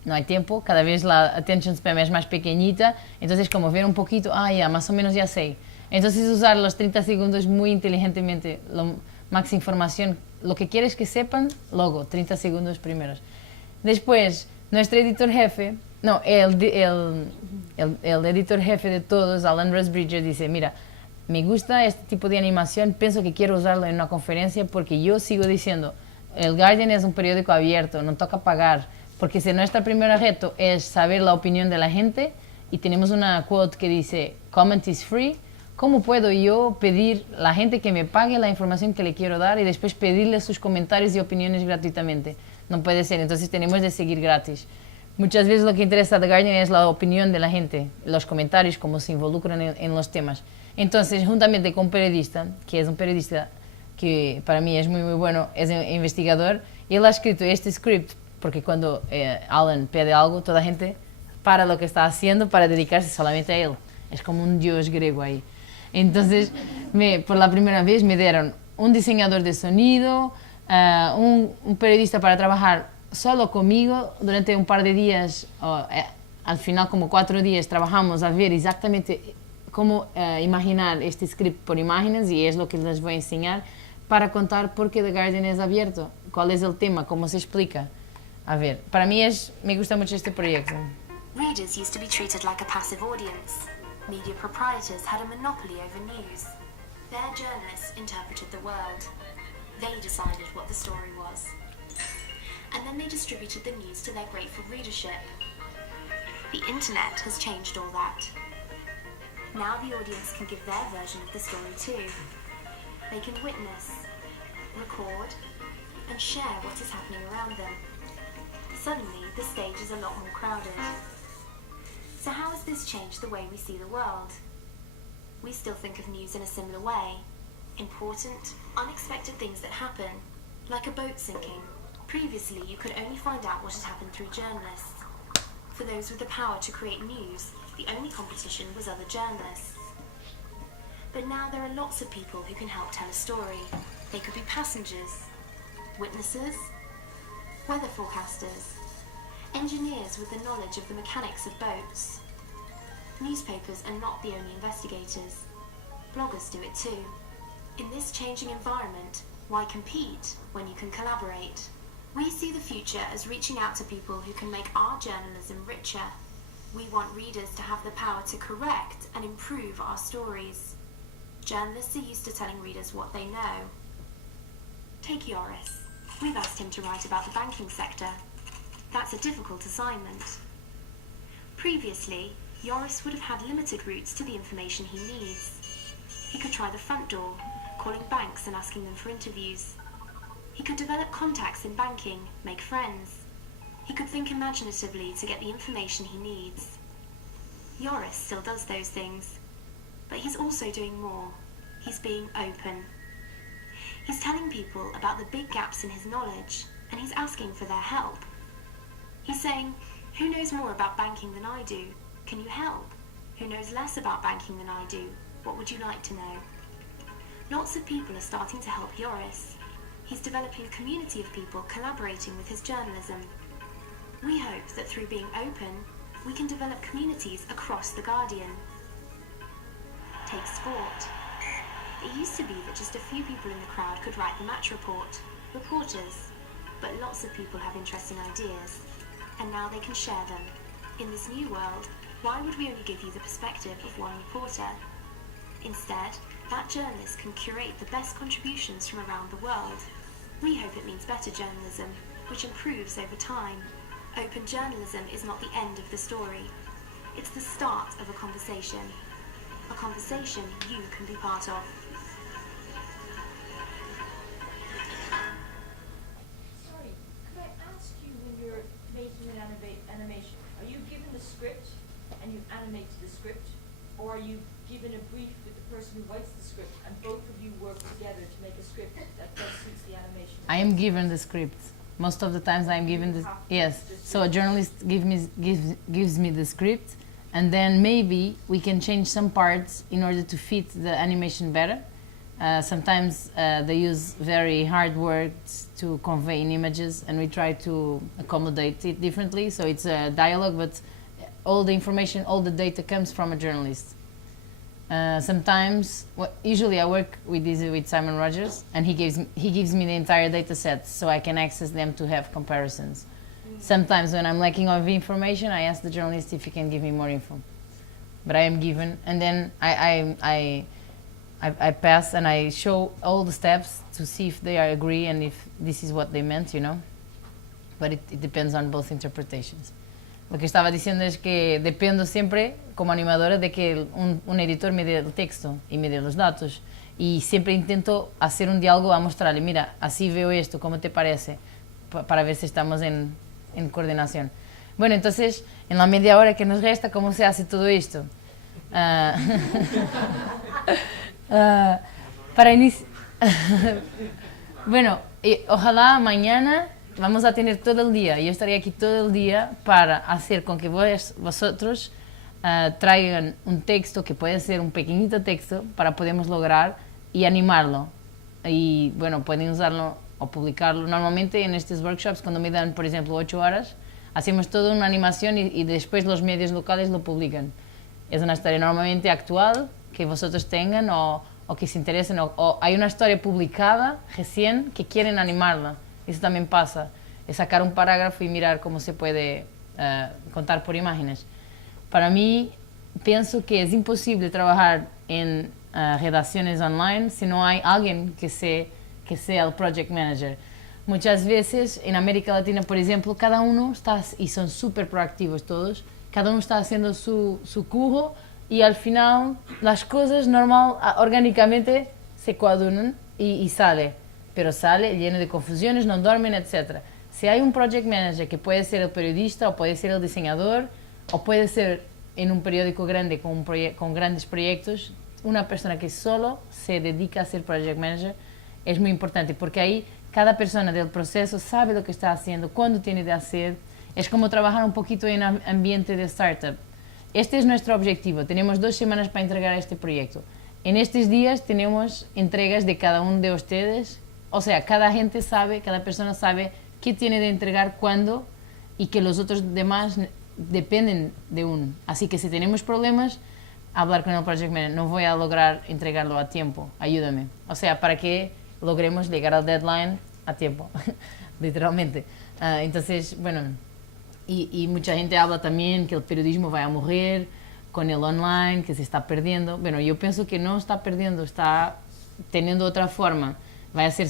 no hay tiempo, cada vez la attention span es más pequeñita, entonces como ver un poquito, ya, más o menos ya sé. Entonces usar los 30 segundos muy inteligentemente, máxima información, lo que quieres que sepan, luego, 30 segundos primeros. Después, nuestro editor jefe, el editor jefe de todos, Alan Rusbridger, dice, mira, me gusta este tipo de animación, pienso que quiero usarlo en una conferencia porque yo sigo diciendo, el Guardian es un periódico abierto, no toca pagar, porque si nuestro primer reto es saber la opinión de la gente, y tenemos una quote que dice, comment is free, ¿cómo puedo yo pedir a la gente que me pague la información que le quiero dar y después pedirle sus comentarios y opiniones gratuitamente? No puede ser, entonces tenemos de seguir gratis. Muchas veces lo que interesa a The Guardian es la opinión de la gente, los comentarios, cómo se involucran en los temas. Entonces, juntamente con un periodista, que es un periodista que para mí es muy bueno, es un investigador, y él ha escrito este script, porque cuando Alan pide algo, toda la gente para lo que está haciendo para dedicarse solamente a él. Es como un dios griego ahí. Entonces, por la primera vez me dieron un diseñador de sonido, un periodista para trabajar solo conmigo durante un par de días, al final como 4 días trabajamos a ver exactamente cómo imaginar este script por imágenes, y es lo que les voy a enseñar para contar por qué The Guardian es abierto, cuál es el tema, cómo se explica. A ver, para mí me gusta mucho este proyecto. Readers used to be treated like a passive audience. Media proprietors had a monopoly over news. Their journalists interpreted the world. They decided what the story was. And then they distributed the news to their grateful readership. The internet has changed all that. Now the audience can give their version of the story too. They can witness, record, and share what is happening around them. Suddenly, the stage is a lot more crowded. So how has this changed the way we see the world? We still think of news in a similar way. Important, unexpected things that happen, like a boat sinking. Previously, you could only find out what had happened through journalists. For those with the power to create news, the only competition was other journalists. But now there are lots of people who can help tell a story. They could be passengers, witnesses, weather forecasters, engineers with the knowledge of the mechanics of boats. Newspapers are not the only investigators. Bloggers do it too. In this changing environment, why compete when you can collaborate? We see the future as reaching out to people who can make our journalism richer. We want readers to have the power to correct and improve our stories. Journalists are used to telling readers what they know. Take Joris. We've asked him to write about the banking sector. That's a difficult assignment. Previously, Joris would have had limited routes to the information he needs. He could try the front door, calling banks and asking them for interviews. He could develop contacts in banking, make friends. He could think imaginatively to get the information he needs. Joris still does those things, but he's also doing more. He's being open. He's telling people about the big gaps in his knowledge, and he's asking for their help. He's saying, who knows more about banking than I do? Can you help? Who knows less about banking than I do? What would you like to know? Lots of people are starting to help Joris. He's developing a community of people collaborating with his journalism. We hope that through being open, we can develop communities across The Guardian. Take sport. It used to be that just a few people in the crowd could write the match report, reporters, but lots of people have interesting ideas, and now they can share them. In this new world, Why would we only give you the perspective of one reporter? Instead, that journalist can curate the best contributions from around the world. We hope it means better journalism, which improves over time. Open journalism is not the end of the story. It's the start of a conversation you can be part of. Sorry, could I ask you when you're making an animation, are you given the script and you animate the script, or are you given a brief with the person who writes the script and both of you work together to make a script that best suits the animation? I am given the script. Most of the times I am given the yes. So a journalist gives me the script, and then maybe we can change some parts in order to fit the animation better. Sometimes they use very hard words to convey in images, and we try to accommodate it differently. So it's a dialogue, but all the information, all the data comes from a journalist. Sometimes, usually I work with Simon Rogers, and he gives me the entire data set, so I can access them to have comparisons. Sometimes when I'm lacking of information, I ask the journalist if he can give me more info. But I am given, and then I pass and I show all the steps to see if they agree and if this is what they meant, you know. But it depends on both interpretations. Lo que estaba diciendo es que dependo siempre, como animadora, de que un editor me dé el texto y me dé los datos. Y siempre intento hacer un diálogo a mostrarle, mira, así veo esto, ¿cómo te parece? Para ver si estamos en coordinación. Bueno, entonces, en la media hora que nos resta, ¿cómo se hace todo esto? Para iniciar... Bueno, ojalá mañana vamos a tener todo el día. Yo estaré aquí todo el día para hacer con que vosotros traigan un texto, que puede ser un pequeñito texto, para podemos lograr y animarlo. Y bueno, pueden usarlo o publicarlo. Normalmente en estos workshops, cuando me dan, por ejemplo, 8 horas, hacemos toda una animación y después los medios locales lo publican. Es una historia normalmente actual que vosotros tengan o que se interesen, o hay una historia publicada recién que quieren animarla. Eso también pasa, es sacar un parágrafo y mirar cómo se puede contar por imágenes. Para mí, pienso que es imposible trabajar en redacciones online si no hay alguien que sea el project manager. Muchas veces en América Latina, por ejemplo, cada uno está, y son súper proactivos todos, cada uno está haciendo su curro y al final las cosas orgánicamente se coadunan y sale. Pero sale lleno de confusiones, no duermen, etc. Si hay un project manager que puede ser el periodista o puede ser el diseñador o puede ser en un periódico grande con grandes proyectos, una persona que solo se dedica a ser project manager es muy importante, porque ahí cada persona del proceso sabe lo que está haciendo, cuándo tiene de hacer. Es como trabajar un poquito en ambiente de startup. Este es nuestro objetivo, tenemos 2 semanas para entregar este proyecto. En estos días tenemos entregas de cada uno de ustedes. O sea, cada persona sabe qué tiene de entregar, cuándo, y que los otros demás dependen de uno. Así que si tenemos problemas, hablar con el project manager, no voy a lograr entregarlo a tiempo, ayúdame. O sea, para que logremos llegar al deadline a tiempo, literalmente. Entonces, bueno, y mucha gente habla también que el periodismo va a morir con el online, que se está perdiendo. Bueno, yo pienso que no está perdiendo, está teniendo otra forma. Va a ser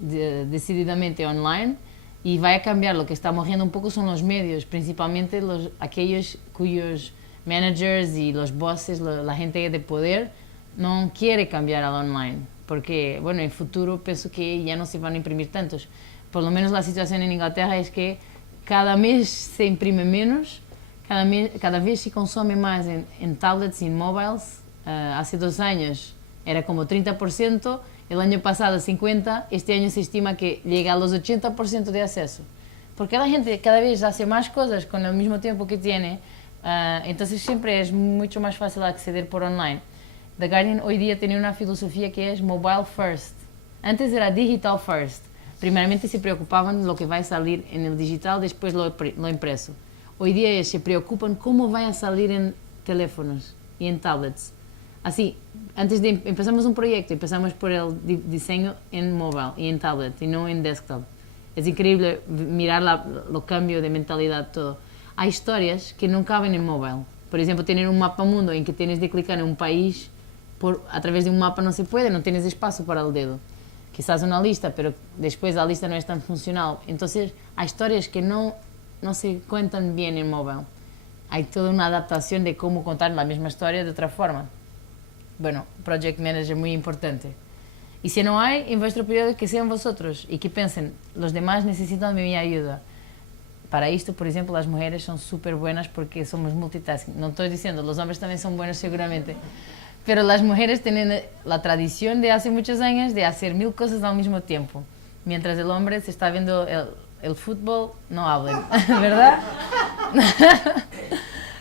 decididamente online y va a cambiar. Lo que está morriendo un poco son los medios, principalmente aquellos cuyos managers y los bosses, la gente de poder, no quiere cambiar al online, porque bueno, en el futuro pienso que ya no se van a imprimir tantos. Por lo menos la situación en Inglaterra es que cada mes se imprime menos, cada vez se consume más en tablets y en mobiles. Hace 2 años era como 30%, el año pasado 50%, este año se estima que llega a los 80% de acceso. Porque la gente cada vez hace más cosas con el mismo tiempo que tiene, entonces siempre es mucho más fácil acceder por online. The Guardian hoy día tiene una filosofía que es mobile first. Antes era digital first. Primeramente se preocupaban de lo que va a salir en el digital, después lo impreso. Hoy día se preocupan cómo va a salir en teléfonos y en tablets. Así, antes de empezamos un proyecto, empezamos por el diseño en mobile y en tablet y no en desktop. Es increíble mirar lo cambio de mentalidad todo. Hay historias que no caben en mobile Por ejemplo, tener un mapa mundo en que tienes de clicar en un país a través de un mapa no se puede, no tienes espacio para el dedo. Quizás una lista, pero después la lista no es tan funcional. Entonces, hay historias que no se cuentan bien en móvil. Hay toda una adaptación de cómo contar la misma historia de otra forma. Bueno, Project Manager muy importante. Y si no hay, en vuestro periodo, que sean vosotros y que piensen, los demás necesitan de mi ayuda. Para esto, por ejemplo, las mujeres son súper buenas porque somos multitasking. No estoy diciendo, los hombres también son buenos seguramente. Pero las mujeres tienen la tradición de hace muchos años de hacer 1000 cosas al mismo tiempo. Mientras el hombre se está viendo el fútbol, no hablen, ¿verdad?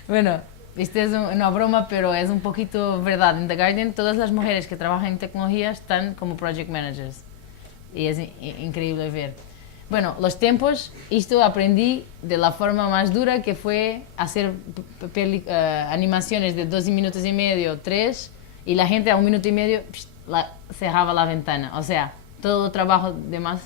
Bueno, esta es una broma, pero es un poquito verdad. En The Guardian, todas las mujeres que trabajan en tecnología están como project managers. Y es increíble ver. Bueno, los tiempos, esto aprendí de la forma más dura, que fue hacer animaciones de 2 minutos y medio, 3, y la gente a 1 minuto y medio cerraba la ventana. O sea, todo el trabajo demás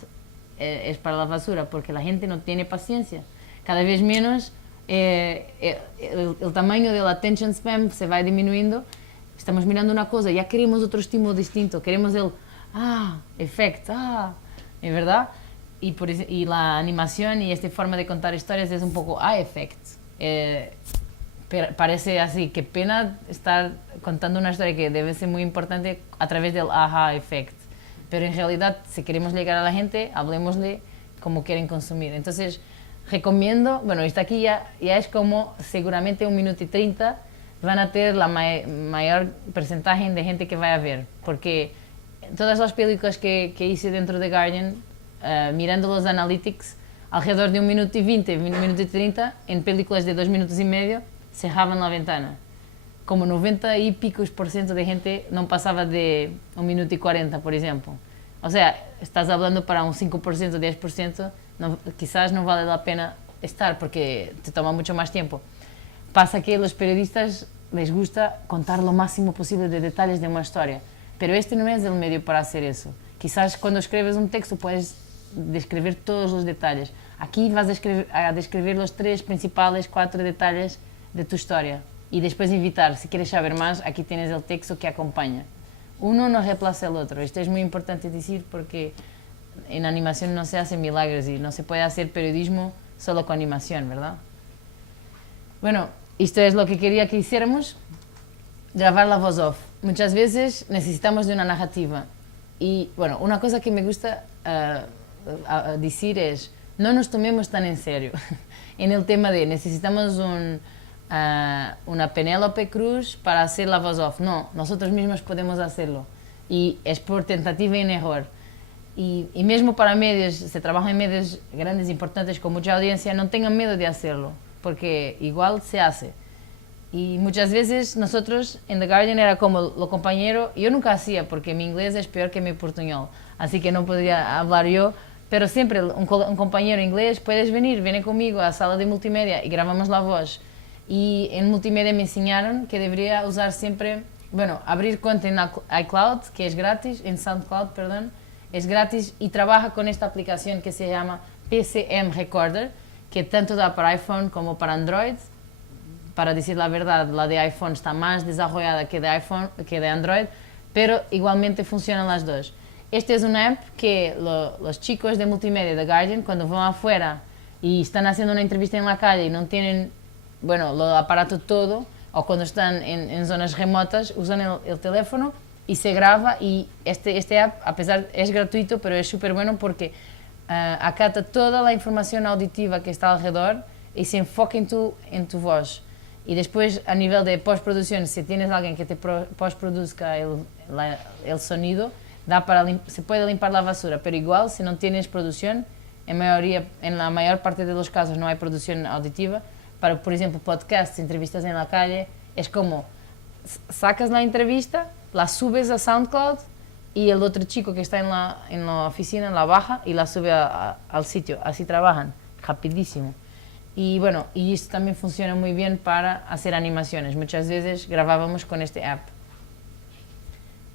es para la basura, porque la gente no tiene paciencia. Cada vez menos el tamaño del attention span se va disminuyendo. Estamos mirando una cosa, ya queremos otro estímulo distinto, queremos el efecto, ¿es verdad? Y la animación y esta forma de contar historias es un poco effect. Parece así, qué pena estar contando una historia que debe ser muy importante a través del effect. Pero en realidad, si queremos llegar a la gente, hablemosle como quieren consumir. Entonces, recomiendo, bueno, esto aquí ya es como seguramente 1 minuto y 30 van a tener la mayor porcentaje de gente que vaya a ver. Porque todas las películas que hice dentro de Guardian, mirando los analytics, alrededor de 1 minuto y 20, 1 minuto y 30, en películas de 2 minutos y medio, cerraban la ventana. Como 90 y pico % de gente no pasaba de 1 minuto y 40, por ejemplo. O sea, estás hablando para un 5%, 10%, quizás no vale la pena estar porque te toma mucho más tiempo. Pasa que a los periodistas les gusta contar lo máximo posible de detalles de una historia, pero este no es el medio para hacer eso. Quizás cuando escribes un texto puedes describir todos los detalles. Aquí vas a describir los 3 principales, 4 detalles de tu historia y después invitar, si quieres saber más, aquí tienes el texto que acompaña. Uno no reemplaza el otro. Esto es muy importante decir porque en animación no se hacen milagros y no se puede hacer periodismo solo con animación, ¿verdad? Bueno, esto es lo que quería que hiciéramos, grabar la voz off. Muchas veces necesitamos de una narrativa y, bueno, una cosa que me gusta decir es, no nos tomemos tan en serio en el tema de necesitamos una Penélope Cruz para hacer la voz off. No, nosotros mismos podemos hacerlo y es por tentativa y error. Y mismo para medios, se trabaja en medios grandes, importantes, con mucha audiencia, no tengan miedo de hacerlo, porque igual se hace. Y muchas veces nosotros en The Guardian era como lo compañero, yo nunca hacía porque mi inglés es peor que mi portuñol, así que no podría hablar yo, pero siempre un compañero inglés, puedes venir, viene conmigo a la sala de multimedia y grabamos la voz. Y en multimedia me enseñaron que debería usar siempre, bueno, abrir cuenta en iCloud, que es gratis, en SoundCloud, perdón, es gratis y trabaja con esta aplicación que se llama PCM Recorder, que tanto da para iPhone como para Android. Para decir la verdad, la de iPhone está más desarrollada que de Android, pero igualmente funcionan las dos. Esta es una app que los chicos de multimedia de Guardian, cuando van afuera y están haciendo una entrevista en la calle y no tienen, bueno, el aparato todo, o cuando están en zonas remotas, usan el teléfono y se graba, y este app, a pesar, es gratuito, pero es súper bueno porque acata toda la información auditiva que está alrededor y se enfoca en tu voz. Y después, a nivel de postproducción, si tienes alguien que te postproduzca el sonido, se puede limpar la basura, pero igual, si no tienes producción, en la mayor parte de los casos no hay producción auditiva. Para, por ejemplo, podcasts, entrevistas en la calle, es como sacas la entrevista, la subes a SoundCloud y el otro chico que está en la oficina la baja y la sube al sitio. Así trabajan, rapidísimo. Y bueno, y esto también funciona muy bien para hacer animaciones. Muchas veces grabábamos con este app.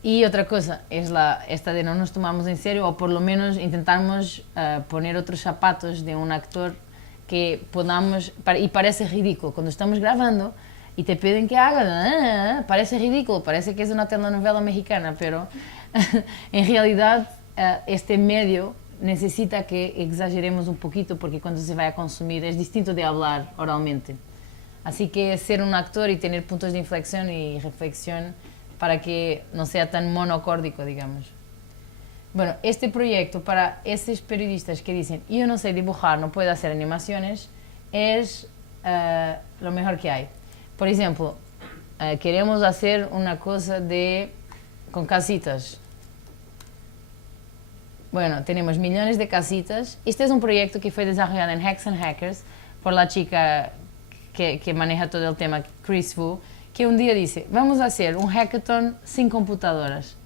Y otra cosa es esta de no nos tomamos en serio, o por lo menos intentamos poner otros zapatos de un actor que podamos, y parece ridículo. Cuando estamos grabando, y te piden que hagas, parece ridículo, parece que es una telenovela mexicana, pero en realidad este medio necesita que exageremos un poquito porque cuando se vaya a consumir es distinto de hablar oralmente. Así que ser un actor y tener puntos de inflexión y reflexión para que no sea tan monocórdico, digamos. Bueno, este proyecto para esos periodistas que dicen yo no sé dibujar, no puedo hacer animaciones, es lo mejor que hay. Por ejemplo, queremos hacer una cosa con casitas. Bueno, tenemos millones de casitas. Este es un proyecto que fue desarrollado en Hacks and Hackers por la chica que maneja todo el tema, Chris Wu, que un día dice, vamos a hacer un hackathon sin computadoras.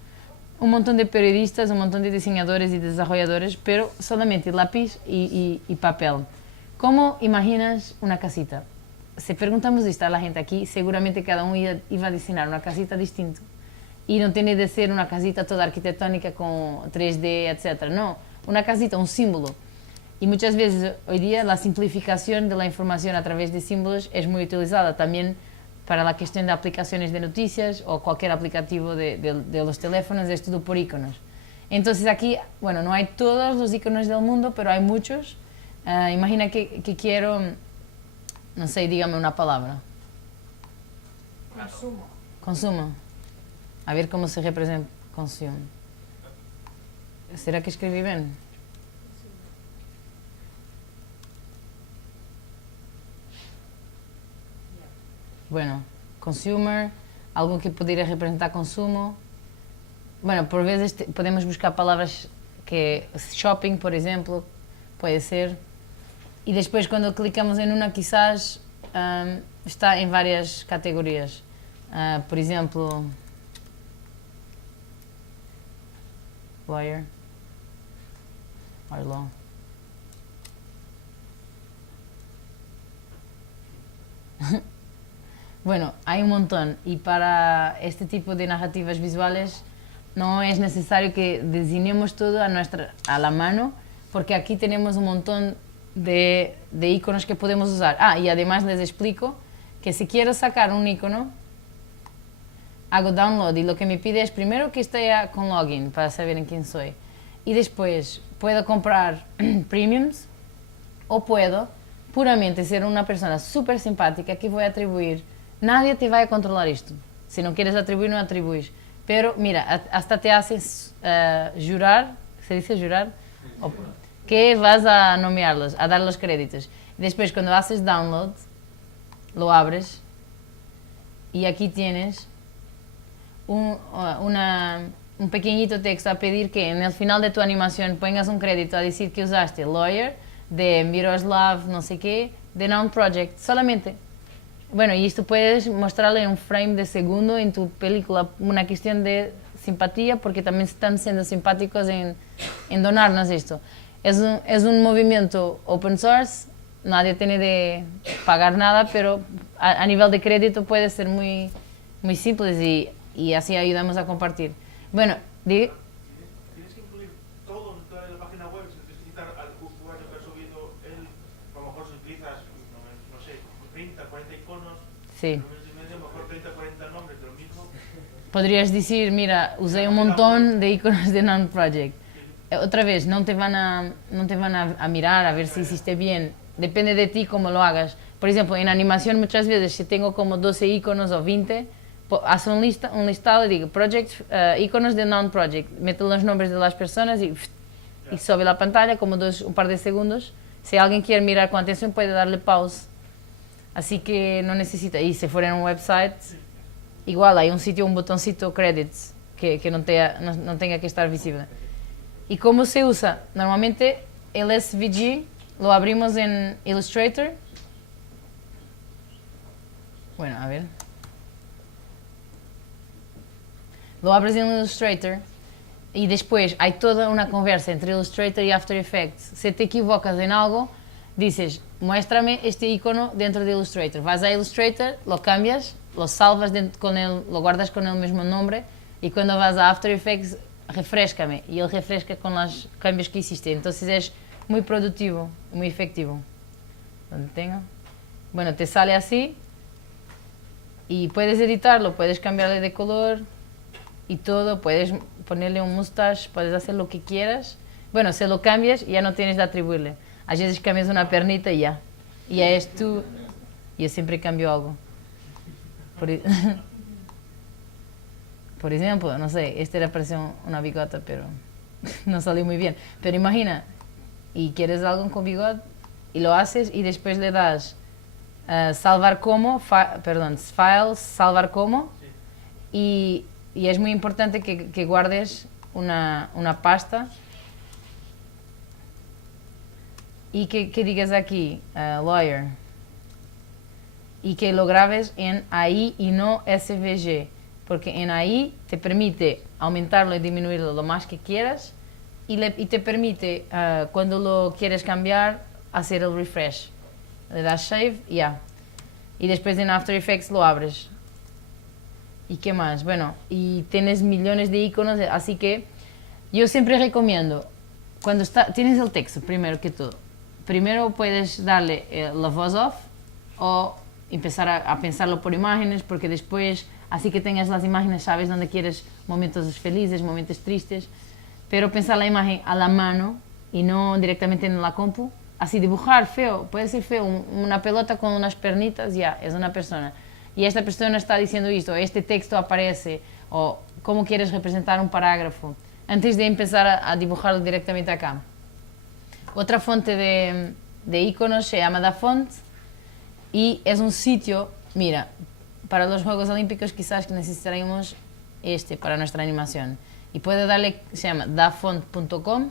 Un montón de periodistas, un montón de diseñadores y desarrolladores, pero solamente lápiz y papel. ¿Cómo imaginas una casita? Si preguntamos esto a la gente aquí, seguramente cada uno iba a diseñar una casita distinta. Y no tiene de ser una casita toda arquitectónica con 3D, etc. No, una casita, un símbolo. Y muchas veces hoy día la simplificación de la información a través de símbolos es muy utilizada también para la cuestión de aplicaciones de noticias o cualquier aplicativo de los teléfonos, es todo por iconos. Entonces aquí, bueno, no hay todos los iconos del mundo, pero hay muchos. Imagina que quiero, no sé, dígame una palabra. Consumo. Consumo. A ver cómo se representa consumo. ¿Será que escribí bien? Bueno, consumer, algo que podría representar consumo. Bueno, por veces podemos buscar palabras que shopping, por ejemplo, puede ser. Y después cuando clicamos en una quizás está en varias categorías. Por ejemplo, lawyer or law. Bueno, hay un montón y para este tipo de narrativas visuales no es necesario que diseñemos todo a la mano porque aquí tenemos un montón de iconos que podemos usar. Y además les explico que si quiero sacar un icono, hago download y lo que me pide es primero que esté con login para saber en quién soy. Y después puedo comprar premiums o puedo puramente ser una persona súper simpática que voy a atribuir. Nadie te va a controlar esto. Si no quieres atribuir, no atribuyes. Pero mira, hasta te haces jurar, ¿se dice jurar? Que vas a nomearlos, a dar los créditos. Después cuando haces download, lo abres y aquí tienes un pequeñito texto a pedir que en el final de tu animación pongas un crédito a decir que usaste Lawyer, de Miroslav, no sé qué, de Noun Project, solamente. Bueno, y esto puedes mostrarle en un frame de segundo en tu película, una cuestión de simpatía, porque también están siendo simpáticos en donarnos esto. Es un movimiento open source, nadie tiene de pagar nada, pero a nivel de crédito puede ser muy, muy simple y así ayudamos a compartir. Bueno, ¿Tienes que incluir todo en toda la página web? Si tienes que quitar al usuario que ha subido él, a lo mejor si utilizas, no sé, 30, 40 iconos, sí. a lo mejor 30, 40 nombres de lo mismo. Podrías decir, mira, usé un montón de iconos de Noun Project. Otra vez, no te van a mirar a ver si hiciste bien. Depende de ti cómo lo hagas. Por ejemplo, en animación muchas veces si tengo como 12 iconos o 20, haz un listado y digo, iconos de Noun Project. Meto los nombres de las personas y sube la pantalla como un par de segundos. Si alguien quiere mirar con atención puede darle pause. Así que no necesita. Y si fuera en un website, igual hay un sitio, un botoncito credits que no tenga que estar visible. ¿Y cómo se usa? Normalmente el SVG lo abrimos en Illustrator. Bueno, a ver. Lo abres en Illustrator y después hay toda una conversa entre Illustrator y After Effects. Si te equivocas en algo, dices, muéstrame este icono dentro de Illustrator. Vas a Illustrator, lo cambias, lo salvas lo guardas con el mismo nombre y cuando vas a After Effects, refresca-me y él refresca con los cambios que hiciste. Entonces es muy productivo, muy efectivo. ¿Dónde tengo? Bueno, te sale así y puedes editarlo, puedes cambiarle de color y todo, puedes ponerle un mustache, puedes hacer lo que quieras. Bueno, si lo cambias ya no tienes de atribuirle. A veces cambias una pernita y ya es tú. Yo siempre cambio algo. Por ejemplo, no sé, este era parecía una bigota, pero no salió muy bien. Pero imagina, y quieres algo con bigote y lo haces y después le das salvar como, files, salvar como, y es muy importante que guardes una pasta y que digas aquí, lawyer, y que lo grabes en AI y no SVG, porque en AI te permite aumentarlo y disminuirlo lo más que quieras y te permite, cuando lo quieres cambiar, hacer el refresh. Le das save y ya. Y después en After Effects lo abres. ¿Y qué más? Bueno, y tienes millones de iconos, así que yo siempre recomiendo, cuando tienes el texto, primero que todo, primero puedes darle la voz off o empezar a pensarlo por imágenes, porque después, así que tengas las imágenes, sabes dónde quieres momentos felices, momentos tristes, pero pensar la imagen a la mano y no directamente en la compu. Así dibujar feo, puede ser feo, una pelota con unas pernitas, ya, es una persona. Y esta persona está diciendo esto, este texto aparece, o cómo quieres representar un parágrafo, antes de empezar a dibujarlo directamente acá. Otra fuente de iconos se llama DaFont, y es un sitio, mira, para los Juegos Olímpicos quizás necesitaremos para nuestra animación. Y puede darle, se llama dafont.com.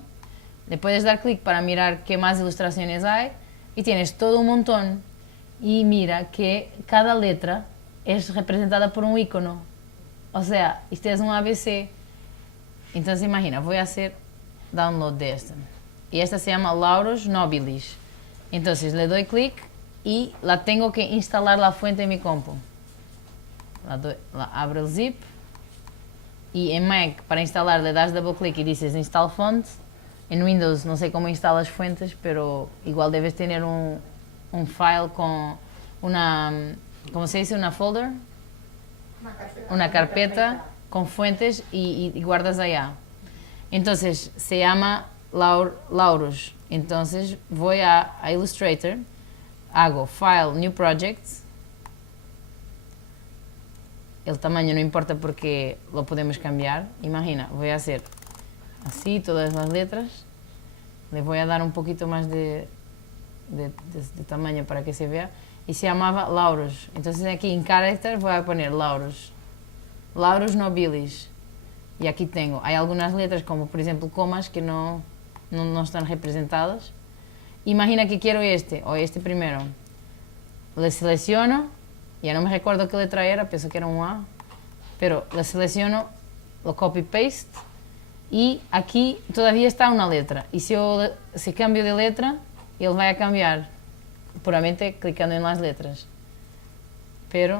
Le puedes dar clic para mirar qué más ilustraciones hay y tienes todo un montón. Y mira que cada letra es representada por un icono. O sea, este es un ABC. Entonces imagina, voy a hacer download de esta. Y esta se llama Laurus Nobilis. Entonces le doy clic y la tengo que instalar la fuente en mi compu. Abro el zip y en Mac para instalar le das double clic y dices install font. En Windows no sé cómo instalas fuentes, pero igual debes tener un file con una, ¿cómo se dice? Una folder, una carpeta con fuentes y guardas allá. Entonces se llama Laurus. Entonces voy a Illustrator, hago File, New Project. El tamaño no importa porque lo podemos cambiar. Imagina, voy a hacer así todas las letras. Le voy a dar un poquito más de tamaño para que se vea. Y se llamaba Laurus. Entonces aquí en Character voy a poner Laurus. Laurus Nobilis. Y aquí tengo. Hay algunas letras como por ejemplo comas que no están representadas. Imagina que quiero o este primero. Le selecciono. Ya no me recuerdo qué letra era, pienso que era un A. Pero le selecciono, lo copy-paste. Y aquí todavía está una letra. Y si cambio de letra, él va a cambiar puramente clicando en las letras. Pero,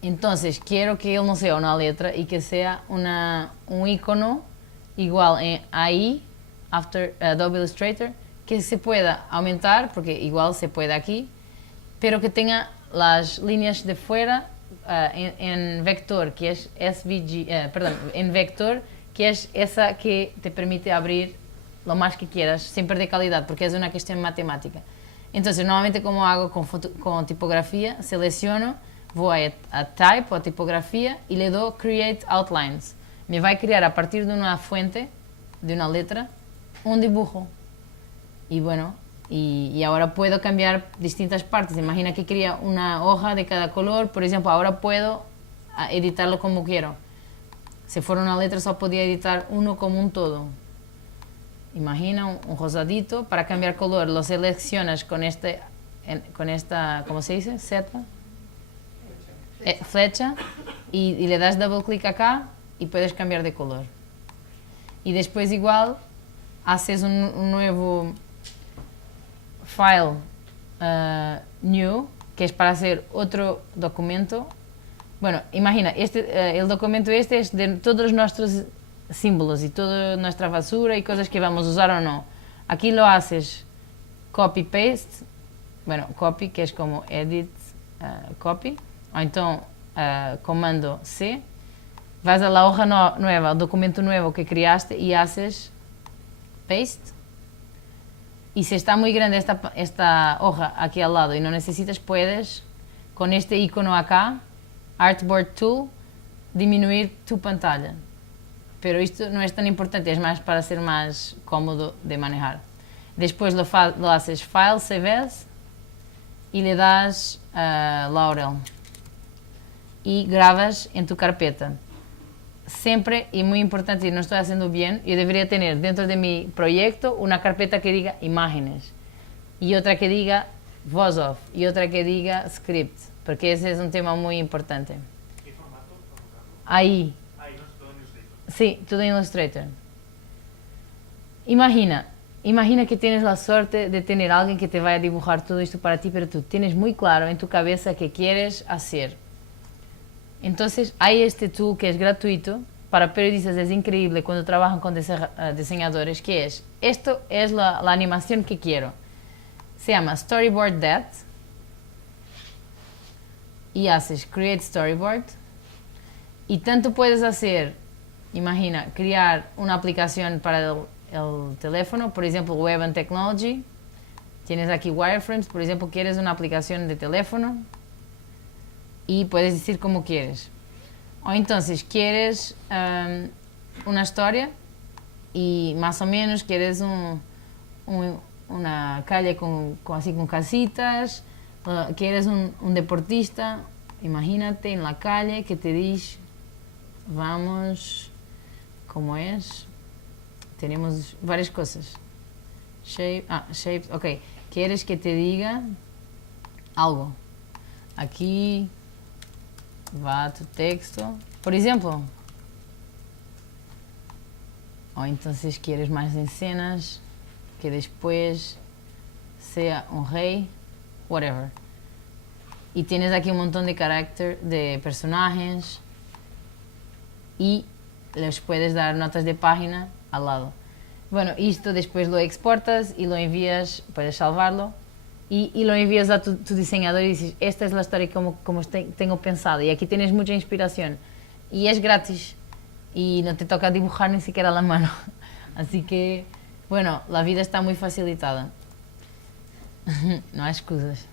entonces, quiero que él no sea una letra y que sea un icono igual en AI, Adobe Illustrator, que se pueda aumentar, porque igual se puede aquí, pero que tenga las líneas de fuera en vector, que es en vector, que es esa que te permite abrir lo más que quieras, siempre de calidad, porque es una cuestión matemática. Entonces, normalmente como hago con tipografía, selecciono, voy a Type o a tipografía y le doy Create Outlines. Me va a crear a partir de una fuente, de una letra, un dibujo. Y bueno, y ahora puedo cambiar distintas partes. Imagina que quería una hoja de cada color, por ejemplo, ahora puedo editarlo como quiero. Si fuera una letra solo podía editar uno como un todo. Imagina un rosadito, para cambiar color lo seleccionas con esta, ¿cómo se dice? Seta, flecha, y le das double clic acá y puedes cambiar de color. Y después igual haces un nuevo file new, que es para hacer otro documento. Bueno, imagina, el documento es de todos nuestros símbolos y toda nuestra basura y cosas que vamos a usar o no. Aquí lo haces copy-paste, bueno, copy, que es como edit, copy, o então comando C, vas a la hoja nueva, al documento nuevo que creaste y haces paste. Y si está muy grande esta hoja aquí al lado y no necesitas, puedes, con este icono acá, Artboard Tool, disminuir tu pantalla. Pero esto no es tan importante, es más para ser más cómodo de manejar. Después lo haces File, Save As, y le das Laurel. Y grabas en tu carpeta. Siempre, y muy importante, y no estoy haciendo bien, yo debería tener dentro de mi proyecto una carpeta que diga imágenes, y otra que diga voice off, y otra que diga script, porque ese es un tema muy importante. ¿Qué formato? Ahí. Ahí, no es todo en Illustrator. Sí, todo en Illustrator. Imagina que tienes la suerte de tener a alguien que te vaya a dibujar todo esto para ti, pero tú tienes muy claro en tu cabeza qué quieres hacer. Entonces hay este tool que es gratuito, para periodistas es increíble cuando trabajan con diseñadores, que es, esto es la animación que quiero. Se llama Storyboard That, y haces Create Storyboard, y tanto puedes hacer, imagina, crear una aplicación para el teléfono, por ejemplo, Web and Technology, tienes aquí wireframes, por ejemplo, quieres una aplicación de teléfono, y puedes decir como quieres. O entonces quieres una historia y más o menos quieres una calle así con casitas, quieres un deportista, imagínate en la calle que te dice, vamos, ¿cómo es? Tenemos varias cosas. Shapes, ok. Quieres que te diga algo. Aquí va tu texto, por ejemplo. O entonces quieres más escenas, que después sea un rey, whatever. Y tienes aquí un montón de personajes y les puedes dar notas de página al lado. Bueno, esto después lo exportas y lo envías, puedes salvarlo. Y lo envías a tu diseñador y dices, esta es la historia como tengo pensado, y aquí tienes mucha inspiración. Y es gratis, y no te toca dibujar ni siquiera la mano. Así que, bueno, la vida está muy facilitada. No hay excusas.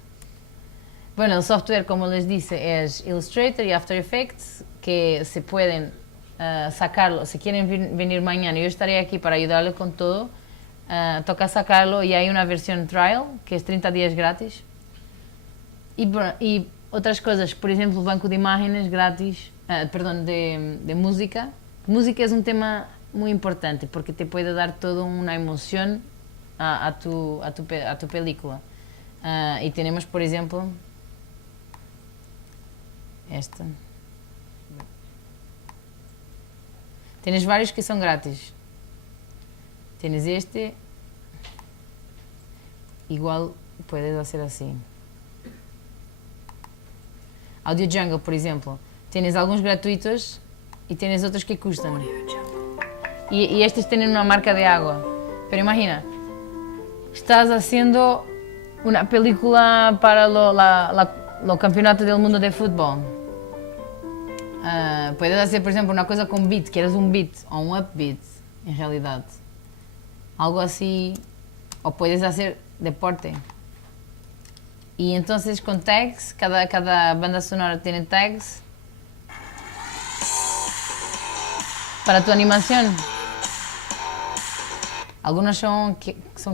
Bueno, el software, como les dice, es Illustrator y After Effects, que se pueden sacarlo. Si quieren venir mañana, yo estaré aquí para ayudarles con todo. Toca sacarlo y hay una versión trial que es 30 días gratis y otras cosas, por ejemplo, banco de imágenes gratis, perdón, de música. Música es un tema muy importante porque te puede dar toda una emoción a tu película. Y tenemos, por ejemplo, esta. Tienes varios que son gratis. Tienes este, igual puedes hacer así. Audio Jungle, por ejemplo. Tienes algunos gratuitos y tienes otros que custan. Y estos tienen una marca de agua. Pero imagina, estás haciendo una película para lo campeonato del mundo de fútbol. Puedes hacer, por ejemplo, una cosa con beat, quieres un beat o un upbeat, en realidad. Algo así, o puedes hacer deporte. Y entonces con tags, cada banda sonora tiene tags para tu animación. Algunos son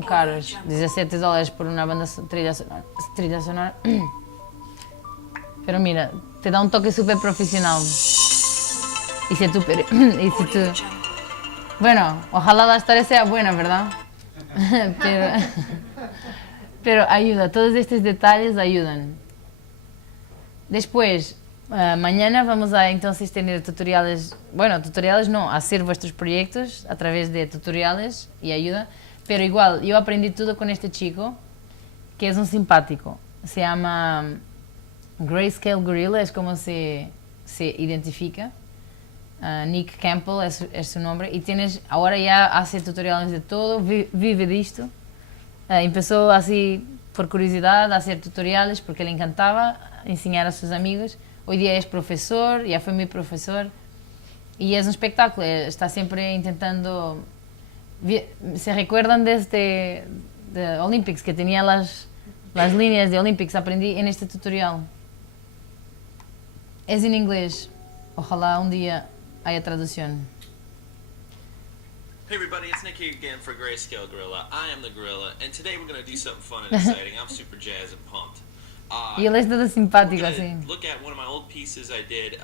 caros, $17 por una banda trilha sonora. Pero mira, te da un toque súper profesional. Y si tú... Bueno, ojalá la historia sea buena, ¿verdad? pero ayuda, todos estos detalles ayudan. Después, mañana vamos a entonces tener tutoriales, bueno, tutoriales no, hacer vuestros proyectos a través de tutoriales y ayuda, pero igual, yo aprendí todo con este chico, que es un simpático, se llama Grayscale Gorilla, es como se identifica. Nick Campbell es su nombre y ahora ya hace tutoriales de todo, vive de esto. Empezó así por curiosidad a hacer tutoriales porque le encantaba enseñar a sus amigos. hoy día es profesor, ya fue mi profesor, y es un espectáculo, está siempre intentando... ¿Se recuerdan de Olympics, que tenía las líneas de Olympics? Aprendí en este tutorial. Es en inglés, ojalá un día haya traducción. Hey everybody, it's Nick here again for Grayscale Gorilla. I am the gorilla, and today we're going to do something fun and exciting. I'm super jazzed and pumped. Y él es todo simpático, we're así. gonna look at one of my old pieces I did.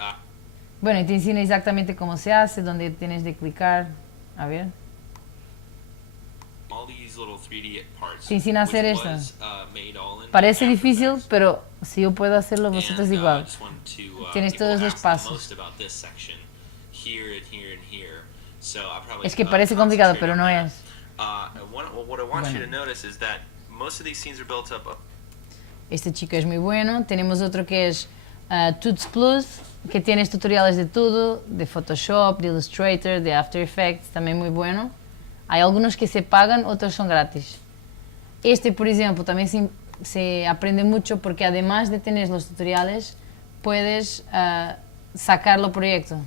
Bueno, y te enseña exactamente cómo se hace, dónde tienes de clicar. A ver. All these little 3D parts. Te enseña a hacer which esto. was, made all in Parece After difícil, Effects. pero si yo puedo hacerlo, vosotros And, igual. I just wanted to, Tienes people todos los asked the pasos. most about this section, here and here and here. So I probably, Es que parece complicado, pero no es. What I want you to notice is that most of these scenes are built up. Este chico es muy bueno. Tenemos otro que es Tuts Plus, que tienes tutoriales de todo, de Photoshop, de Illustrator, de After Effects, también muy bueno. Hay algunos que se pagan, otros son gratis. Este, por ejemplo, también se aprende mucho porque además de tener los tutoriales, puedes sacarlo proyecto.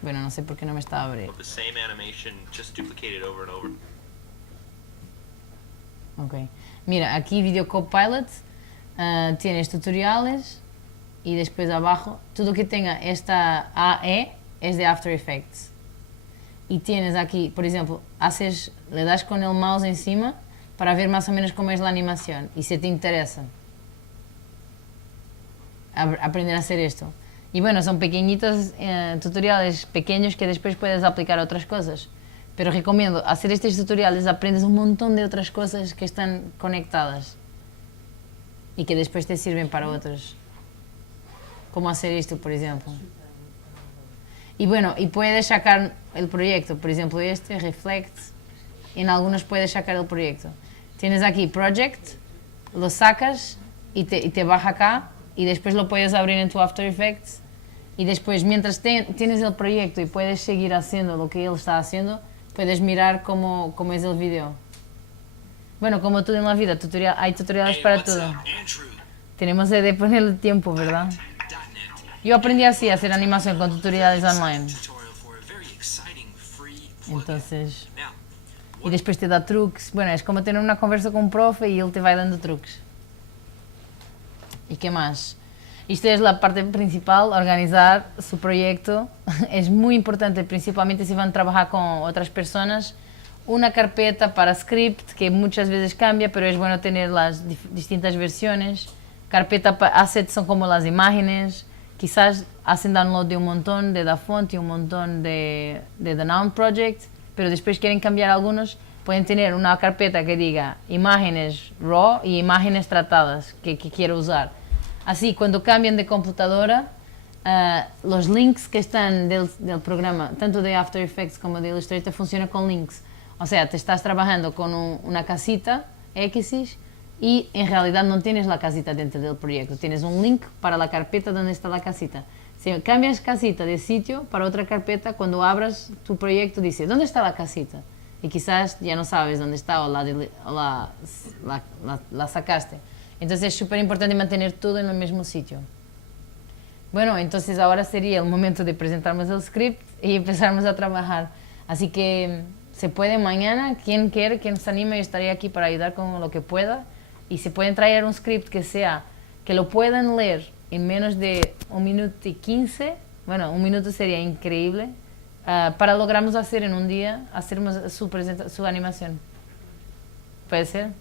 Bueno, no sé por qué no me está abriendo. The same animation, just duplicated over and over. Ok. Mira, aquí Video Copilot, tienes tutoriales y después abajo, todo que tenga esta AE es de After Effects. Y tienes aquí, por ejemplo, le das con el mouse encima para ver más o menos cómo es la animación y si te interesa aprender a hacer esto. Y bueno, son pequeñitos tutoriales pequeños que después puedes aplicar a otras cosas. Pero recomiendo hacer estos tutoriales, aprendes un montón de otras cosas que están conectadas y que después te sirven para otros. Cómo hacer esto, por ejemplo. Y bueno, y puedes sacar el proyecto, por ejemplo este, Reflect, en algunos puedes sacar el proyecto. Tienes aquí Project, lo sacas y te baja acá y después lo puedes abrir en tu After Effects y después mientras tienes el proyecto y puedes seguir haciendo lo que él está haciendo, puedes mirar cómo es el video. Bueno, como todo en la vida, hay tutoriales para todo. Tenemos de poner el tiempo, ¿verdad? Yo aprendí así a hacer animación con tutoriales online. Entonces, y después te da trucs. Bueno, es como tener una conversa con un profe y él te va dando trucs. ¿Y qué más? Esta es la parte principal, organizar su proyecto. Es muy importante, principalmente si van a trabajar con otras personas, una carpeta para script, que muchas veces cambia, pero es bueno tener las distintas versiones. Carpeta para assets son como las imágenes. Quizás hacen download de un montón de DaFont y un montón de The Noun Project, pero después quieren cambiar algunos, pueden tener una carpeta que diga imágenes RAW y imágenes tratadas que quiero usar. Así, cuando cambian de computadora, los links que están del programa, tanto de After Effects como de Illustrator, funcionan con links. O sea, te estás trabajando con una casita X y en realidad no tienes la casita dentro del proyecto, tienes un link para la carpeta donde está la casita. Si cambias casita de sitio para otra carpeta, cuando abras tu proyecto dice, ¿dónde está la casita? Y quizás ya no sabes dónde está o la sacaste. Entonces es súper importante mantener todo en el mismo sitio. Bueno, entonces ahora sería el momento de presentarnos el script y empezarnos a trabajar. Así que se puede mañana, quien quiera, quien se anime, yo estaré aquí para ayudar con lo que pueda. Y se pueden traer un script que lo puedan leer en menos de 1 minuto y 15, bueno, 1 minuto sería increíble, para lograrnos hacer en un día, hacernos su animación. ¿Puede ser?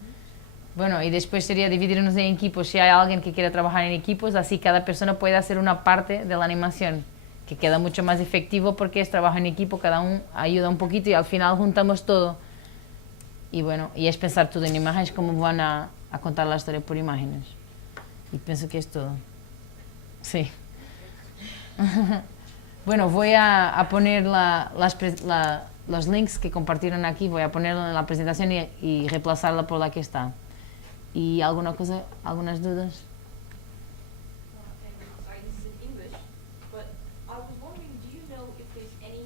Bueno, y después sería dividirnos en equipos, si hay alguien que quiera trabajar en equipos, así cada persona puede hacer una parte de la animación, que queda mucho más efectivo porque es trabajo en equipo, cada uno ayuda un poquito y al final juntamos todo. Y bueno, y es pensar todo en imágenes, cómo van a contar la historia por imágenes. Y pienso que es todo. Sí. Bueno, voy a poner los links que compartieron aquí, voy a ponerlo en la presentación y reemplazarla por la que está. ¿Y alguna cosa, algunas dudas? Sorry, this is in English, but I was wondering, do you know if there's any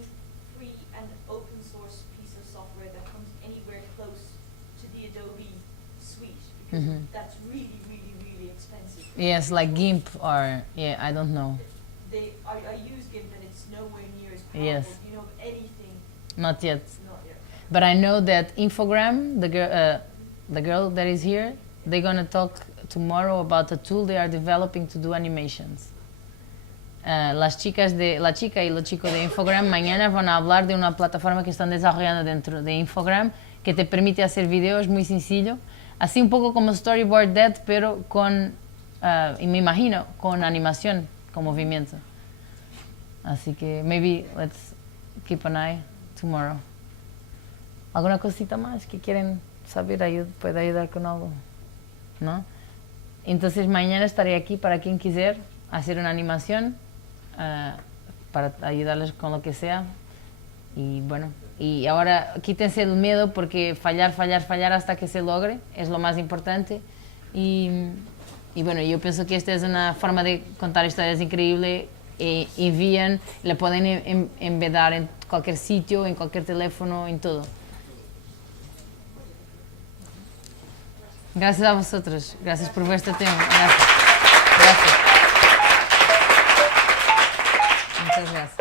free and open source piece of software that comes anywhere close to the Adobe suite? Because that's really, really, really expensive. Yes, like GIMP or, yeah, I don't know. I use GIMP and it's nowhere near as powerful. Yes. Do you know of anything? Not yet. Not yet. But I know that Infogram, the girl that is here, they're gonna talk tomorrow about a tool they are developing to do animations. La chica y los chicos de Infogram mañana van a hablar de una plataforma que están desarrollando dentro de Infogram que te permite hacer videos muy sencillo, así un poco como Storyboard Dead, pero con, y me imagino, con animación, con movimiento. Así que maybe let's keep an eye tomorrow. ¿Alguna cosita más que quieren saber? ¿Puede ayudar con algo? ¿No? Entonces mañana estaré aquí para quien quiser hacer una animación para ayudarles con lo que sea. Y bueno, y ahora quítense el miedo porque fallar hasta que se logre es lo más importante. Y bueno, yo pienso que esta es una forma de contar historias increíble. Envían, la pueden embedar en cualquier sitio, en cualquier teléfono, en todo. Gracias a vosotros, gracias por vuestro tiempo. Gracias. Muchas gracias.